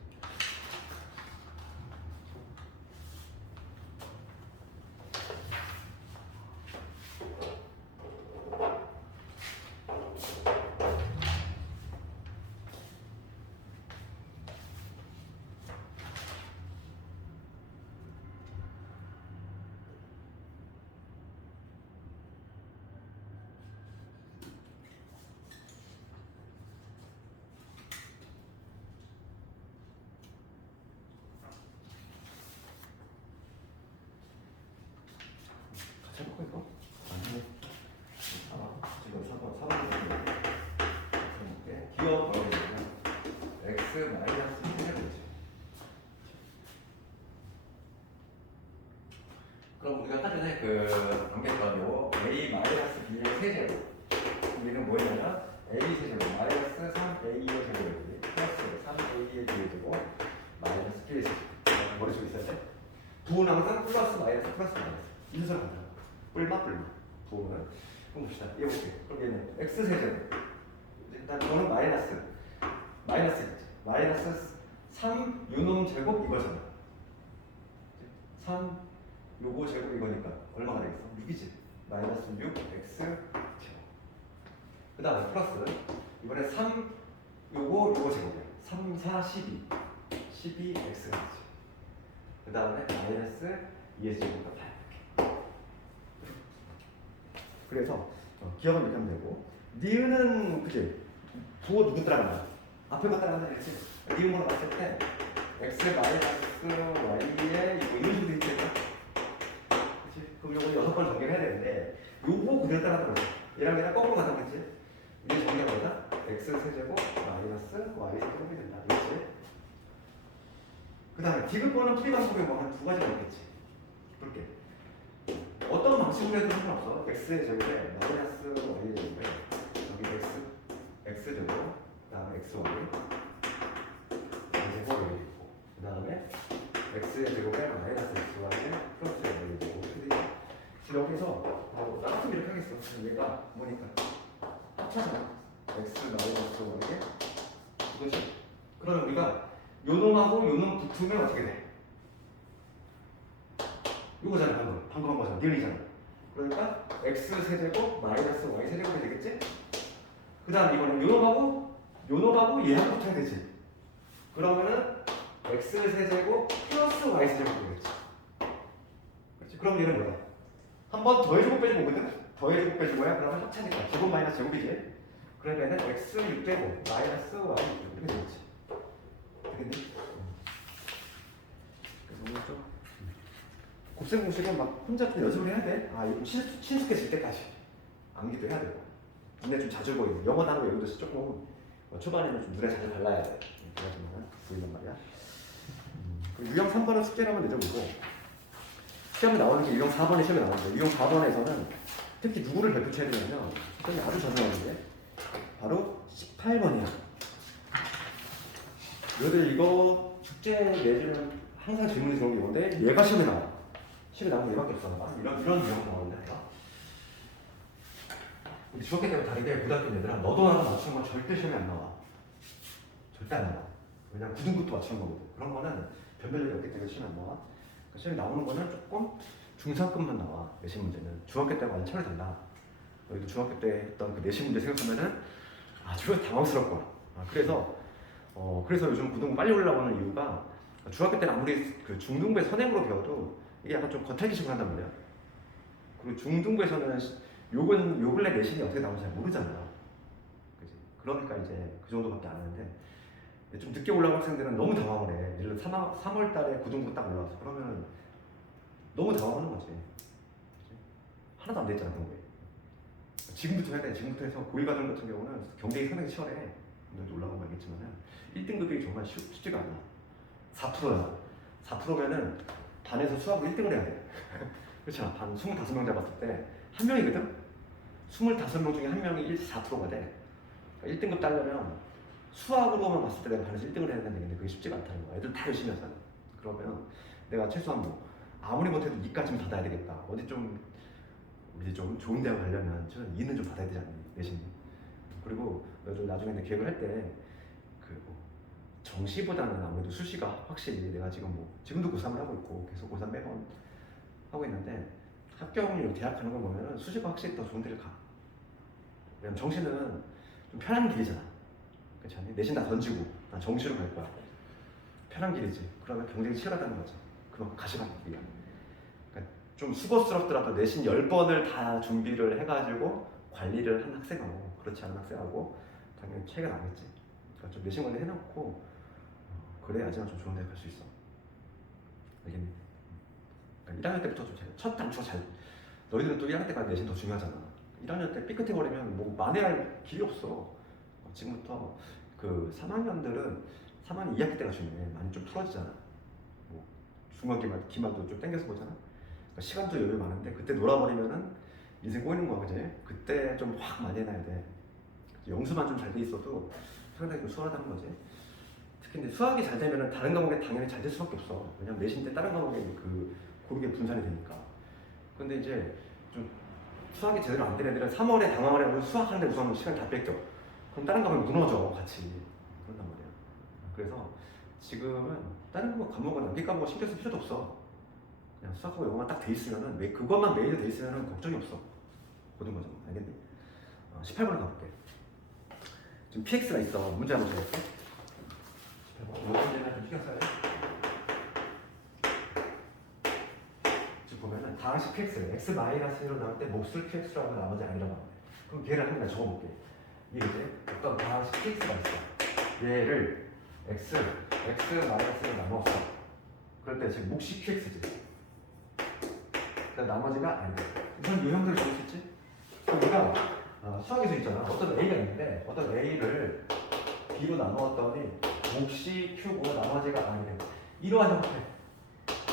x 마이너스 1제곱이죠. 그럼 우리가 아까 전에 관계했던 요 a 마이너스 b의 세제곱 우리는 뭐였냐면 a 세제곱 마이너스 3a의 제곱이지 플러스 3a의 제곱 마이너스 b의 세제곱 머릿속에 있어야 돼. 부호는 항상 플러스 마이너스 인수를 간다. 뿔마 부호는 그럼 봅시다. 이거 볼게요. 그럼 얘는 x 세제곱 일단 이거는 마이너스겠지. 마이너스 3 요놈 제곱 이거잖아. 3 요거 제곱 이거니까 얼마가 되겠어? 6이지. 마이너스 6 x 제곱. 그 다음에 플러스 이번에 3 요거 제곱이야. 3, 4, 12 x가 되지. 그 다음에 마이너스 2s 제곱과 8. 그래서 기억은 이렇게 하면 되고 니은은 그치? 부호 누구 따라간다? 앞에 거 따라간다 그랬지? 니은으로 봤을 때 x 마이너스 y에 이거 이런 식으로 있겠다. 그치? 그럼 요거 6번 전개를 해야 되는데 요거 그대로 따라가는 거지. 얘랑 거꾸로 가는 거지. 이게 정리가 뭐다? x 세제곱 마이너스 y 세제곱이 된다. 그렇지? 그 다음에 디귿번은 풀이 방법에 뭐한 두 가지가 있겠지. 볼게. 어떤 방식으로 해도 상관없어. x의 제곱에 마이너스 y의 제곱에 여기 x 제곱, 그 다음에 xy 제곱이 있고, 그 다음에 x의 제곱에 마이너스 xy에 플러스 y의 제곱 이렇게 되죠. 지금 여기서 나 같으면 이렇게 하겠어. 얘가 뭐니까 합쳐서 x 마이너스 y에 이거지. 그러면 우리가 요놈하고 요놈 붙으면 어떻게 돼? 요거잖아 방금 한 거잖아. 니은이잖아. 그러니까 x 세제곱 마이너스 y 세제곱이 되겠지? 그 다음 이거는 요놈하고 얘하고 붙어야 되지. 그러면은 x 세제곱 플러스 y 세제곱이 되겠지. 그렇지? 그럼 얘는 뭐야? 한 번 더해주고 빼주고 오거든? 더해주고 빼주고야 그러면 합차니까 제곱 마이너스 제곱이지. 그러니까 얘는 x 6제곱 마이너스 y 6제곱 이렇게 되겠지. 되겠니? 그래서 오늘 좀 곱셈 공식은 막 혼자 좀 연습을 해야 돼. 아, 이거 친숙해질 때까지 암기도 해야 되고. 눈에 좀 자주 보이고 영어 단어 외우도 조금 초반에는 좀 눈에 자주 발라야 돼. 그래가지고 보이단 말이야. 그리고 유형 3번은 숙제를 한번 내줘보고 시험에 나오는 게 유형 4번에 시험에 나오는데 유형 4번에서는 특히 누구를 발표해야 되냐면 시험이 아주 자주 나오는데 바로 18번이야. 너희들 이거 숙제 내주면 항상 질문이 들어오는 게 뭔데 얘가 시험에 나와. 시험에 나오는 얘밖에 없어. 이런 유형 나오는데 우리 중학교 때부터 다르게 고등학교 애들아 너도 나도 맞추는 건 절대 시험에 안 나와. 절대 안 나와. 왜냐면 9등급도 맞추는 거거든. 그런 거는 변별력이 없기 때문에 시험에 안 나와. 그러니까 시험에 나오는 거는 조금 중상급만 나와. 내신 문제는 중학교 때와 완전 차이 달라. 너희도 중학교 때 했던 그 내신 문제 생각하면은 아주 당황스럽고 그래서 요즘 고등부 빨리 올라오는 이유가 중학교 때는 아무리 그 중등부에 선행으로 배워도 이게 약간 좀 겉핥기식으로 한단 말이야. 그리고 중등부에서는 요 근래 내신이 어떻게 나오는지 잘 모르잖아. 그치? 그러니까 이제 그 정도밖에 안 하는데 좀 늦게 올라온 학생들은 너무 당황을 해. 예를 들어 3월 달에 고등부 딱 올라왔어. 그러면 너무 당황하는 거지. 그치? 하나도 안 됐잖아, 그런 거에. 지금부터 해야 돼. 지금부터 해서 고1 과정 같은 경우는 경쟁이 상당히 치열해. 오늘도 올라가면 알겠지만 1등급이 정말 쉽지가 않아. 4%야. 4%면은 반에서 수학을 1등을 해야 돼. 그렇잖아. 반 25명 잡았을 때 한 명이거든? 25명 중에 한 명이 4%가 돼. 1등급 따려면 수학으로만 봤을 때 내가 반에서 1등을 해야 되는데 그게 쉽지가 않다는 거야. 애들 다 열심히 하잖아. 그러면 내가 최소한 아무리 못해도 2까지는 받아야 되겠다. 어디 좀 이제 좀 좋은 대학 가려면 저는 2는 좀 받아야 되지 않니? 내신. 그리고 나중에 내 계획을 할 때 정시보다는 아무래도 수시가 확실히 내가 지금도 고3을 하고 있고 계속 고3 매번 하고 있는데 합격률 대학 가는 거 보면은 수시가 확실히 더 좋은 데를 가. 왜냐면 정시는 좀 편한 길이잖아. 그렇지 않니? 내신 다 던지고 난 정시로 갈 거야. 편한 길이지. 그러면 경쟁이 치열하다는 거지. 그만큼 가시가는 길이야. 그러니까 좀 수고스럽더라도 내신 10번을 다 준비를 해가지고 관리를 한 학생하고 그렇지 않은 학생하고 당연히 차이가 나겠지. 그러니까 좀 내신 관리 해놓고 그래야지만 좀 좋은 데 갈 수 있어. 알겠니? 그러니까 1학년 때부터 좀 첫 단추가 너희들은 또 1학년 때까지 내신 더 중요하잖아. 1학년 때 삐끗해버리면 만회할 길이 없어. 지금부터 그 3학년들은 3학년 2학기 때가 중요해. 많이 좀 풀어지잖아. 뭐 중간 기말도 좀 땡겨서 보잖아. 그러니까 시간도 여유 많은데 그때 놀아버리면은 인생 꼬이는 거야, 그지? 그때 좀 확 많이 해놔야 돼. 영수만 좀 잘 돼 있어도 상당히 좀 수월하다는 거지. 특히 근데 수학이 잘 되면은 다른 과목에 당연히 잘 될 수밖에 없어. 왜냐면 내신 때 다른 과목에 그 고르게 분산이 되니까. 근데 이제 좀 수학이 제대로 안 되는 애들은 3월에 당황을 해가지고 수학하는데 우선 시간 다 뺏겨. 그럼 다른 과목이 무너져 같이. 그런단 말이야. 그래서 지금은 다른 과목은 암기 과목은 신경 쓸 필요도 없어. 그냥 수학하고 영어만 딱 돼 있으면은 왜 그것만 메인으로 돼 있으면은 걱정이 없어. 모든 거죠. 알겠니? 18번을 가볼게. 지금 PX가 있어. 문제 한번 줘볼게. 18번. 이 문제는 좀 신경 써야 돼. 지금 보면은 다항식 PX를 X-1로 나올 때 몫을 PX라고 하면 나머지 아니라고 하면 돼. 그럼 걔를 한 번 적어볼게. 이게 이제 어떤 다항식 PX가 있어. 얘를 X-로 나눴어. 그럴 때 지금 몫이 PX지. 나머지가 아니다. 우선 이 형태를 적을 수 있지? 그럼 우리가 수학에서 있잖아. 어떤 A가 있는데 어떤 A를 B로 나누었더니 몫이 Q고 나머지가 아니래. 이러한 형태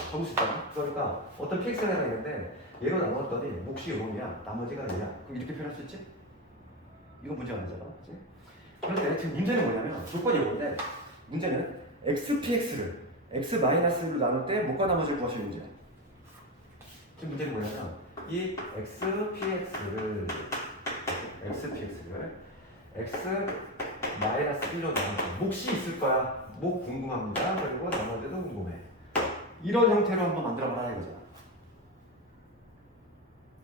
적을 수 있잖아. 그러니까 어떤 PX가 하나 있는데 얘로 나누었더니 몫이 0이야. 나머지가 얘야. 그럼 이렇게 표현할 수 있지? 이건 문제가 아니잖아. 그치? 그런데 지금 문제는 뭐냐면 조건이 이건데 문제는 XPX를 X-1로 나눌 때 몫과 나머지를 구하시는 문제야. 지금 문제는 뭐냐면 이 XPX를 X-1로 나누면 몫이 있을 거야. 몫 궁금합니다. 그리고 나머지도 궁금해. 이런 형태로 한번 만들어봐라 이거잖아.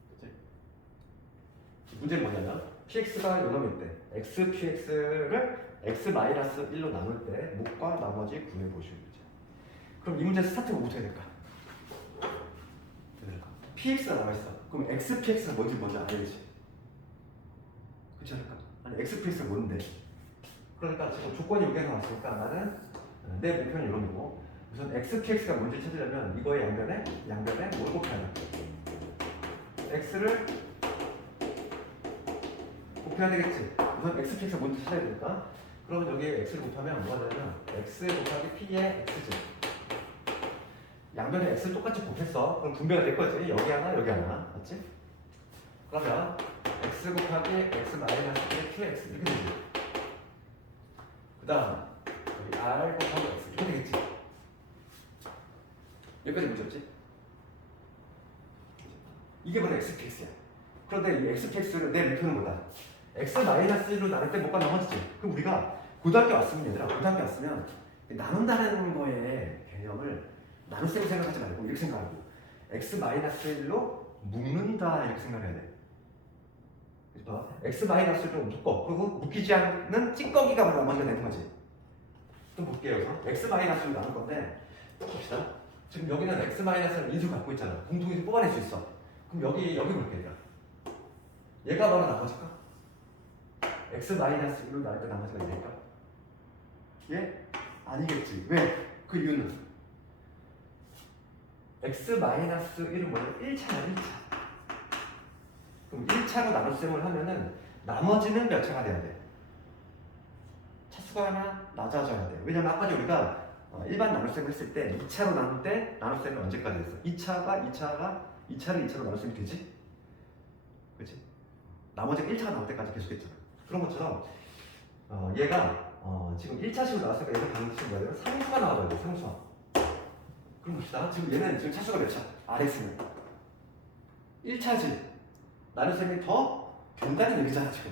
그치? 문제는 뭐냐면 PX가 요놈일 때 XPX를 X-1로 나눌 때 몫과 나머지 구해보시는 문제야. 그럼 이 문제 스타트가 어떻게 될까? PX가 나와있어. 그럼 XPX가 뭔지 먼저 알아야지. 그렇지 않을까? 아니 XPX가 뭔데? 그러니까 지금 조건이 여기에 나왔으니까 나는 내 목표는 이런 거고 우선 XPX가 뭔지 찾으려면 이거의 양변에 뭘 곱해야 돼? X를 곱해야 되겠지. 우선 XPX가 뭔지 찾아야 되니까 그러면 여기에 X를 곱하면 뭐가 되냐면 X 곱하기 P의 X지. 양변에 x를 똑같이 곱했어. 그럼 분배가 될 거지. 여기 하나, 여기 하나. 맞지? 그러면 x 곱하기 x 마이너스 qx 이렇게 되지. 그 다음 여기 r 곱하기 x 이렇게 되겠지. 여기까지 문제였지? 이게 바로 xpx야. 그런데 이 xpx를 내 목표는 뭐다? x 마이너스로 나눌 때 뭐가 나머지지. 그럼 우리가 고등학교 왔으면 얘들아, 고등학교 왔으면 나눈다는 거에 개념을 나눗셈 생각하지 말고 이렇게 생각하고 x-1로 묶는다 이렇게 생각해야 돼. 그래서 x-로 묶어. 그리고 묶이지 않는 찌꺼기가 바로 나머지가 되는 거지. 또 볼게요. x-로 나눌 건데 봅시다. 지금 여기는 x-는 인수를 갖고 있잖아. 공통인수 뽑아낼 수 있어. 그럼 여기 볼게 얘가 바로 나머지일까? x-1로 나눌 때 나머지가 얘일까? 얘? 아니겠지. 왜? 그 이유는 x-1은 뭐냐면 1차야 1차. 그럼 1차로 나눗셈을 하면은 나머지는 몇 차가 돼야 돼? 차수가 하나 낮아져야 돼. 왜냐면 아까 전에 우리가 일반 나눗셈을 했을 때 2차로 나눌 때 나눗셈이 언제까지 했어? 2차를 2차로 나눗셈이 되지? 그치? 나머지가 1차가 나올 때까지 계속 했잖아. 그런 것처럼 얘가 지금 1차식으로 나왔으니까 얘는 방식이 뭐냐면 상수가 나와줘야 돼. 상수가. 그럼 봅시다. 지금 얘는 지금 차수가 몇 차? RX는 1차지. 나눗셈이 더 된다는 얘기잖아 지금.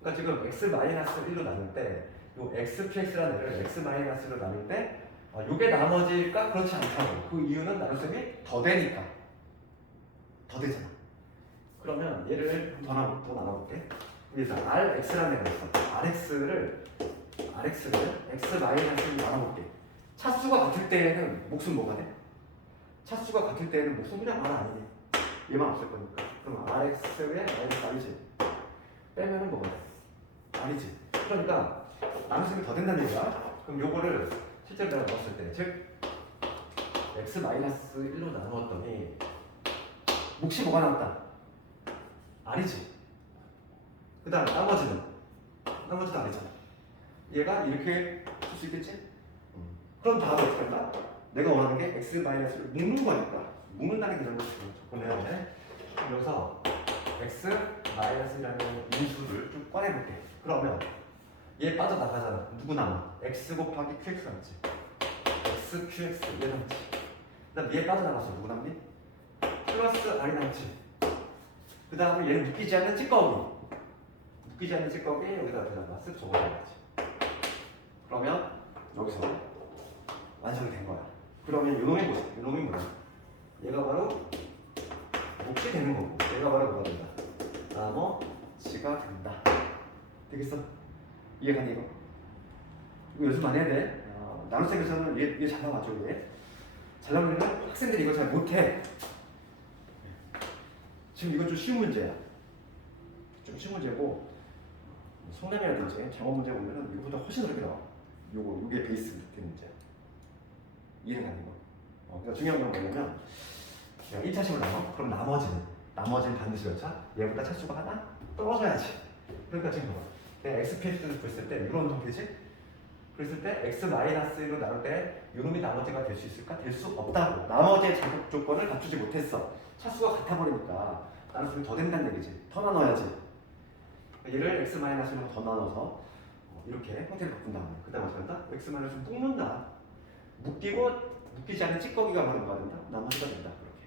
그러니까 지금 x-1로 나눌 때 요 xpx라는 애를 x-로 나눌 때 요게 나머지일까? 그렇지 않다고. 그 이유는 나눗셈이 더 되니까. 더 되잖아. 그러면 얘를 더 나눠볼게. 그래서 rx라는 애가 있어. rx를 x-로 나눠볼게. 차수가 같을 때에는 몫은 뭐가 돼? 차수가 같을 때에는 몫은 그냥 r 아니니? 얘만 없을 거니까. 그럼 rx의 마이너스 r이지. 빼면은 뭐가 돼? r이지. 그러니까 나눗셈이 더 된다는 얘기야. 그럼 요거를 실제로 내가 넣었을 때, 즉 x-1로 나누었더니 몫이 뭐가 남았다? r이지. 그 다음 나머지도 r이잖아. 얘가 이렇게 수 있겠지? 그럼 다음에 어떻게 한다? 내가 원하는 게 x 마이너스를 묶는 거니까 묶는다는 게 정도 접근해야 돼. 그럼 여기서 x 마이너스라는 인수를 좀 꺼내볼게. 그러면 얘 빠져나가잖아. 누구 남아? x 곱하기 qx 남지. x, qx 얘 남지. 그 다음 얘 빠져나가서 누구 남니? 플러스 r이 남지. 그 다음에 얘는 묶이지 않는 찌꺼기. 묶이지 않는 찌꺼기 여기다 대답만 쓱 적어놔야지. 그러면 여기서 완성이 된 거야. 그러면 요놈이 뭐지? 요놈이 뭐야? 얘가 바로 몫이 되는 거고 얘가 바로 뭐가 된다? 나머지가 된다. 되겠어? 이해가니 이거? 이거 연습 많이 해야 돼. 나눗셈에서는 얘 잘 나왔죠. 얘? 잘 나오면 학생들이 이거 잘 못해. 지금 이건 좀 쉬운 문제야. 좀 쉬운 문제고 성남이라든지 작업 문제 보면은 이거보다 훨씬 어렵게 나와. 요게 베이스 된 문제. 이해가 안 되고. 그러니까 중요한 건 뭐냐면 1차 식으로 나눠. 그럼 나머지는 반드시 몇 차? 얘보다 차수가 하나 떨어져야지. 그러니까 지금 봐봐. 내가 x px를 구했을 때 이런 형태지? 그랬을 때 x 마이너스 1로 나눌 때 요놈이 나머지가 될 수 있을까? 될 수 없다고. 나머지의 자격 조건을 갖추지 못했어. 차수가 같아버리니까 나눴으면 더 된다는 얘기지. 더 나눠야지. 얘를 x 마이너스 1로 더 나눠서 이렇게 형태를 바꾼 다음에 그 다음에 어떻게 한다? x 마이너스 묶는다. 묶이지 않은 찌꺼기가 바로 뭐가 된다? 나머지가 된다. 그렇게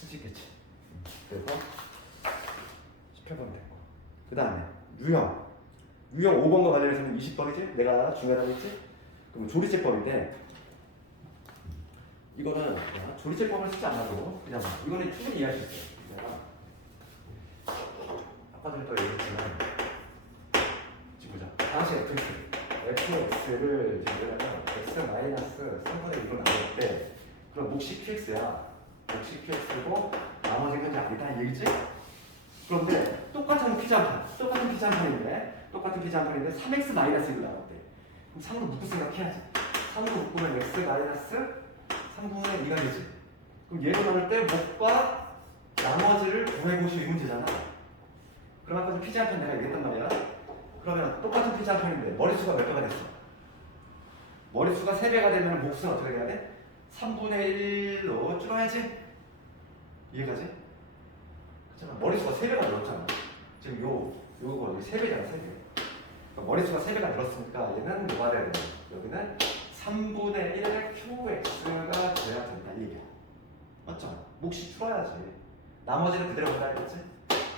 할 수 있겠지. 그래서 18번 됐고 그 다음에 유형 5번과 관련해서는 20번이지? 내가 중요하다고 했지? 그럼 조리제법인데 이거는 조리제법을 쓰지 않아도 그냥 이거는 충분히 이해할 수 있어요. 아까 전에 또 얘기했지만 지금 보자. 다시 fx를 지금 x 마이너스 3분의 1로 나눌 때 그럼 몫이 qx야. 몫이 qx고 나머지는 이제 아니다 이 얘기지? 그런데 똑같은 피자 한 판인데 3x 마이너스 1로 나눴대. 그럼 3으로 묶을 생각해야지. 3으로 묶으면 x 마이너스 3분의 2가 되지. 그럼 얘로 나눌 때 몫과 나머지를 구해보시오 이 문제잖아. 그럼 아까 피자 한 판 내가 얘기했단 말이야. 그러면 똑같은 피자 한 판인데 머릿수가 몇 배가 됐어? 머릿수가 3배가 되면 몫은 어떻게 돼야 돼? 3분의 1로 줄어야지. 이해가지? 그렇잖아. 머릿수가 3배가 늘었잖아. 지금 요거 3배잖아 3배. 그러니까 머릿수가 3배가 늘었으니까 얘는 뭐가 돼야 돼? 여기는 3분의 1의 qx가 돼야 된다 이 얘기야. 맞죠? 몫이 줄어야지. 나머지는 그대로 가야겠지?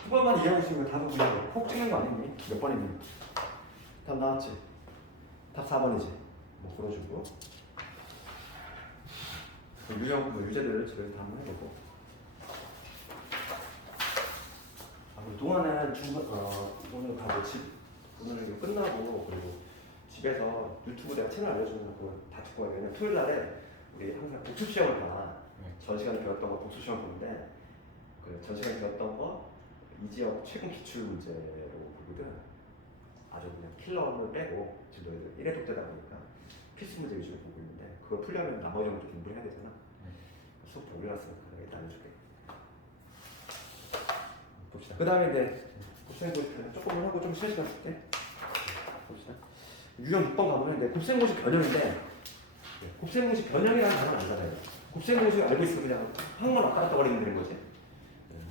두 번만 이해하고 있으면 답은 그냥 콕 찍는 거 아니니? 몇 번이니? 답 나왔지? 답 4번이지? 뭐 풀어주고 유형 유제들 집에서 다 한번 해보고 동안은 오늘 가고 오늘 이거 끝나고 그리고 집에서 유튜브 내가 채널 알려주는 거 다 듣고 가면 토요일 날에 우리 항상 복습 시험을 봐. 전 시간에 배웠던 거 복습 시험 보는데 전 시간에 배웠던 거 이 지역 최근 기출 문제로 보거든. 아주 그냥 킬러를 빼고 지금 너희들 1회 독자다 보니까 필수 문제 위주로 보고 있는데 그걸 풀려면 나머지 형도 공부를 해야 되잖아. 수업 다 올려놨으니까 일단 알려줄게. 봅시다. 그 다음에 이제 곱셈고식 조금 하고 좀 쉬는 시간 쓸 때 봅시다. 유형 6번 가보면 이제 곱셈고식 변형인데 곱셈고식 변형이라는 단어는 알잖아요. 곱셈고식 알고 있으면 그냥 항문 아까 떠버리면 되는 거지.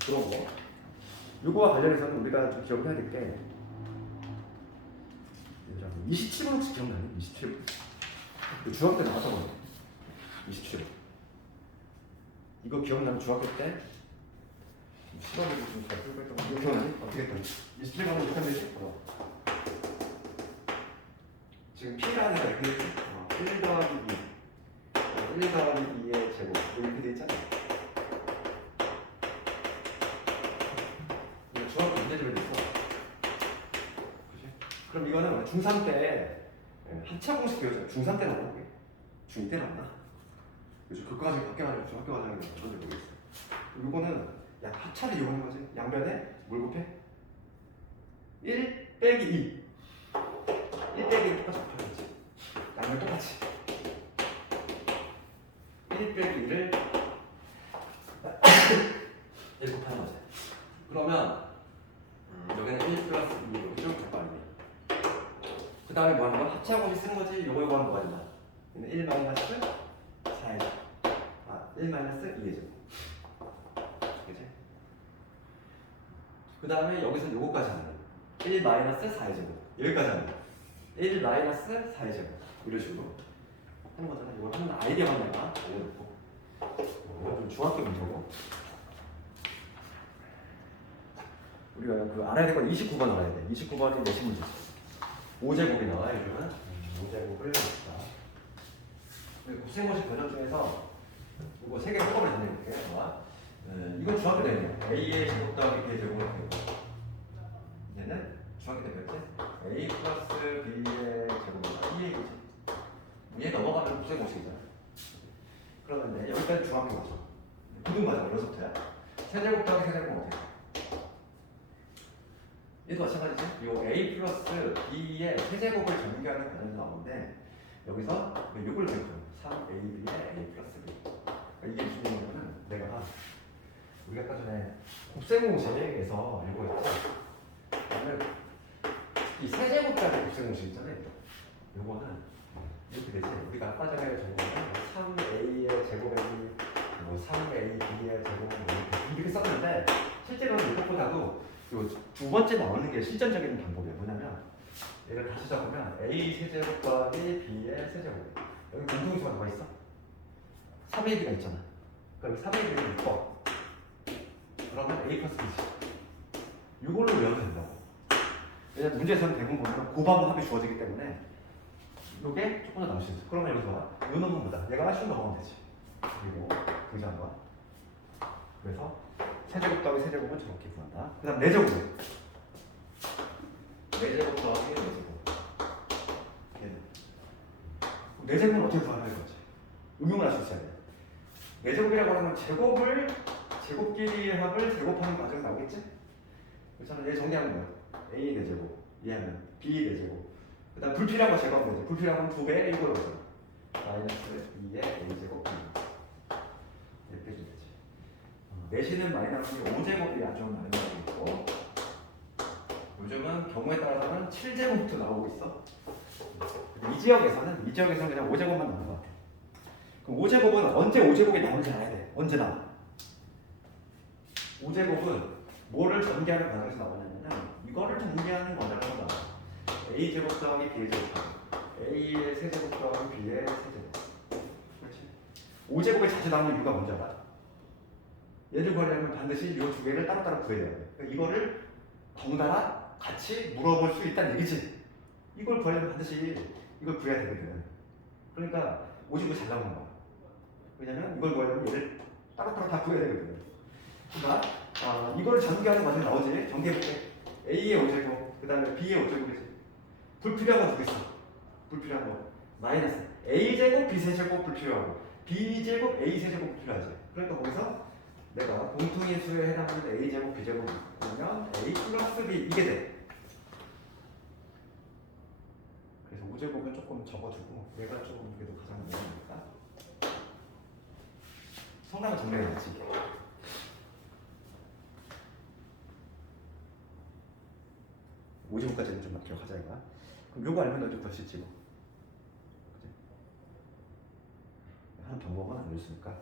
그런 거. 요거와 관련해서는 우리가 좀 기억을 해야 될 게 27번 혹시 기억나니? 27번. 중학교 때 나왔던 거 27번. 이거 기억나면 중학교 때 시간을 좀 잘 풀고 했던 거 이거 기억나니? 어떻게 했더니 27번은 어떻게 하면 되지? 지금 P라는 애가 이렇게 됐지? 1 더하기 2 1 더하기 2의 제곱 이렇게 돼 있잖아. 중학교 문제집에 있어. 그치? 그럼 이거는 중3 때 합차 공식 배우잖아. 중3 때 나왔나 그게? 중2 때 나왔나? 요즘 그거까지 바뀌어가지고 중학교 과정에 어떤지 모르겠어. 이거는 합차를 이용하는 거지. 양변에 뭘 곱해? 1 빼기 2 1 빼기 1 똑같이 곱하겠지. 양변 똑같이 1 빼기 2를 1 곱하는 거지. 그러면 여기는 1 플러스 2로 쭉 갈 거 아니에요. 그 다음에 뭐 하는 거야? 합치하고 없이 쓰는 거지. 요거 하면 뭐가 된다. 1 마이너스 4의 제곱. 1 마이너스 2의 제곱. 그치? 그 다음에 여기서 요거까지 하는 거야. 1 마이너스 4의 제곱. 여기까지 하는 거야. 1 마이너스 4의 제곱. 이런 식으로 하는 거잖아. 이걸 하는 아이디어가 내가 알려놓고. 이건 좀 중학교 문제고. 우리가 그 알아야 될 건 29번 알아야 돼. 29번이 내신 문제지. 5제곱이 나와, 요즘은. 5제곱을 봅시다. 곱셈공식 변형 중에서 이거 3개 한꺼번에 정리해볼게요. 이건 중학교 때문에 a의 제곱 더하기 b의 제곱을 되고, 얘는 중학교 때 배웠지? a 플러스 b의 제곱보다 2a이지. 위에 넘어가면 곱셈공식이잖아. 그러면 여기까지 중학교 가죠. 고등과정 여기서부터야. 세제곱 더하기 세제곱은 어떻게 돼? 얘도 마찬가지지. 요 a 플러스 b의 세제곱을 전개하는 과정이 나오는데 여기서 6을 배우죠. 3ab의 a 플러스 b. 그러니까 이게 무슨 얘기냐면 내가 우리가 아까 전에 곱셈공식에서 이거 했지. 그러면 이 세제곱까지 곱셈공식 있잖아요. 요거는 이렇게 되지. 우리가 아까 전에 적은 거는 3a의 제곱이 뭐 3ab의 제곱은 이렇게 썼는데 실제로는 이것보다도 두 번째 나오는 게 실전적인 방법이에요. 뭐냐면 얘를 다시 적으면 a 세제곱 더하기 b의 세제곱. 여기 공통수가 뭐가 있어? 3ab가 있잖아. 그러니까 3ab는 6번. 그러면 a 플러스 b지. 이걸로 외워도 된다고. 왜냐면 문제에서는 대부분 보면 곱하고 합이 주어지기 때문에 이게 조금 더 나올 수 있어. 그러면 여기서 봐. 요 놈은 뭐다? 얘가 쭉 넘어가면 되지. 그리고 그지한 거야. 그래서 세제곱 더하기 세제곱은 저렇게 구한다. 그 다음 4제곱. 4제곱 더하기 4제곱. 얘는 4제곱은 어떻게 구하는 거지? 응용을 할 수 있어야 돼. 4제곱이라고 하면 제곱끼리의 합을 제곱하는 과정이 나오겠지? 그렇잖아. 얘 정리하는 거야. a 4제곱, 얘하면 b 4제곱. 그 다음 불필요한 거 제거하면 되지. 불필요한 건 2배, 이거로 하잖아. 마이너스 2의 a제곱 b. 이렇게 해주면 되지. 내시는 많이 나오는 게 5제곱이 아주 많이 나오고 있고, 요즘은 경우에 따라서는 7제곱부터 나오고 있어. 이 지역에서는 그냥 5제곱만 나오는 것 같아. 그럼 5제곱은 언제 5제곱이 나오는지 알아야 돼. 언제 나와? 5제곱은 뭐를 전개하는 과정에서 나오냐면 이거를 전개하는 과정에서 나와. a제곱 더하기 b제곱 a의 세제곱 더하기 b의 세제곱. 그렇지? 5제곱이 자주 나오는 이유가 뭔지 알아? 얘를 구하려면 반드시 이 두 개를 따로따로 구해야 돼. 그러니까 이거를 덩달아 같이 물어볼 수 있다는 얘기지. 이걸 구하려면 반드시 이걸 구해야 되거든. 그러니까 5제곱이 잘 나오는 거야. 왜냐면 이걸 구하려면 얘를 따로따로 다 구해야 되거든. 그러니까 이걸 전개하는 과정이 나오지. 전개해볼게. a의 5제곱, 그 다음에 b의 5제곱이지. 불필요한 거 두 개 있어. 불필요한 거. 마이너스 a제곱 b세제곱 불필요하고 b제곱 a세제곱 불필요하지. 그러니까 거기서 내가 공통인 수에 해당하는 a제곱 b제곱 그러면 a 플러스 b 이게 돼. 그래서 5제곱은 조금 적어두고 얘가 조금 그래도 가장 어려우니까 성량을 정리해야지. 5제곱까지는 좀 기억하자 이거야. 그럼 요거 알면 너도 구할 수 있지 뭐. 그치? 한 방법은 알려줬으니까.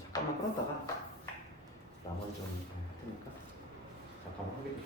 잠깐만 끊었다가 나머지 좀 할 테니까 잠깐만 하게 되죠.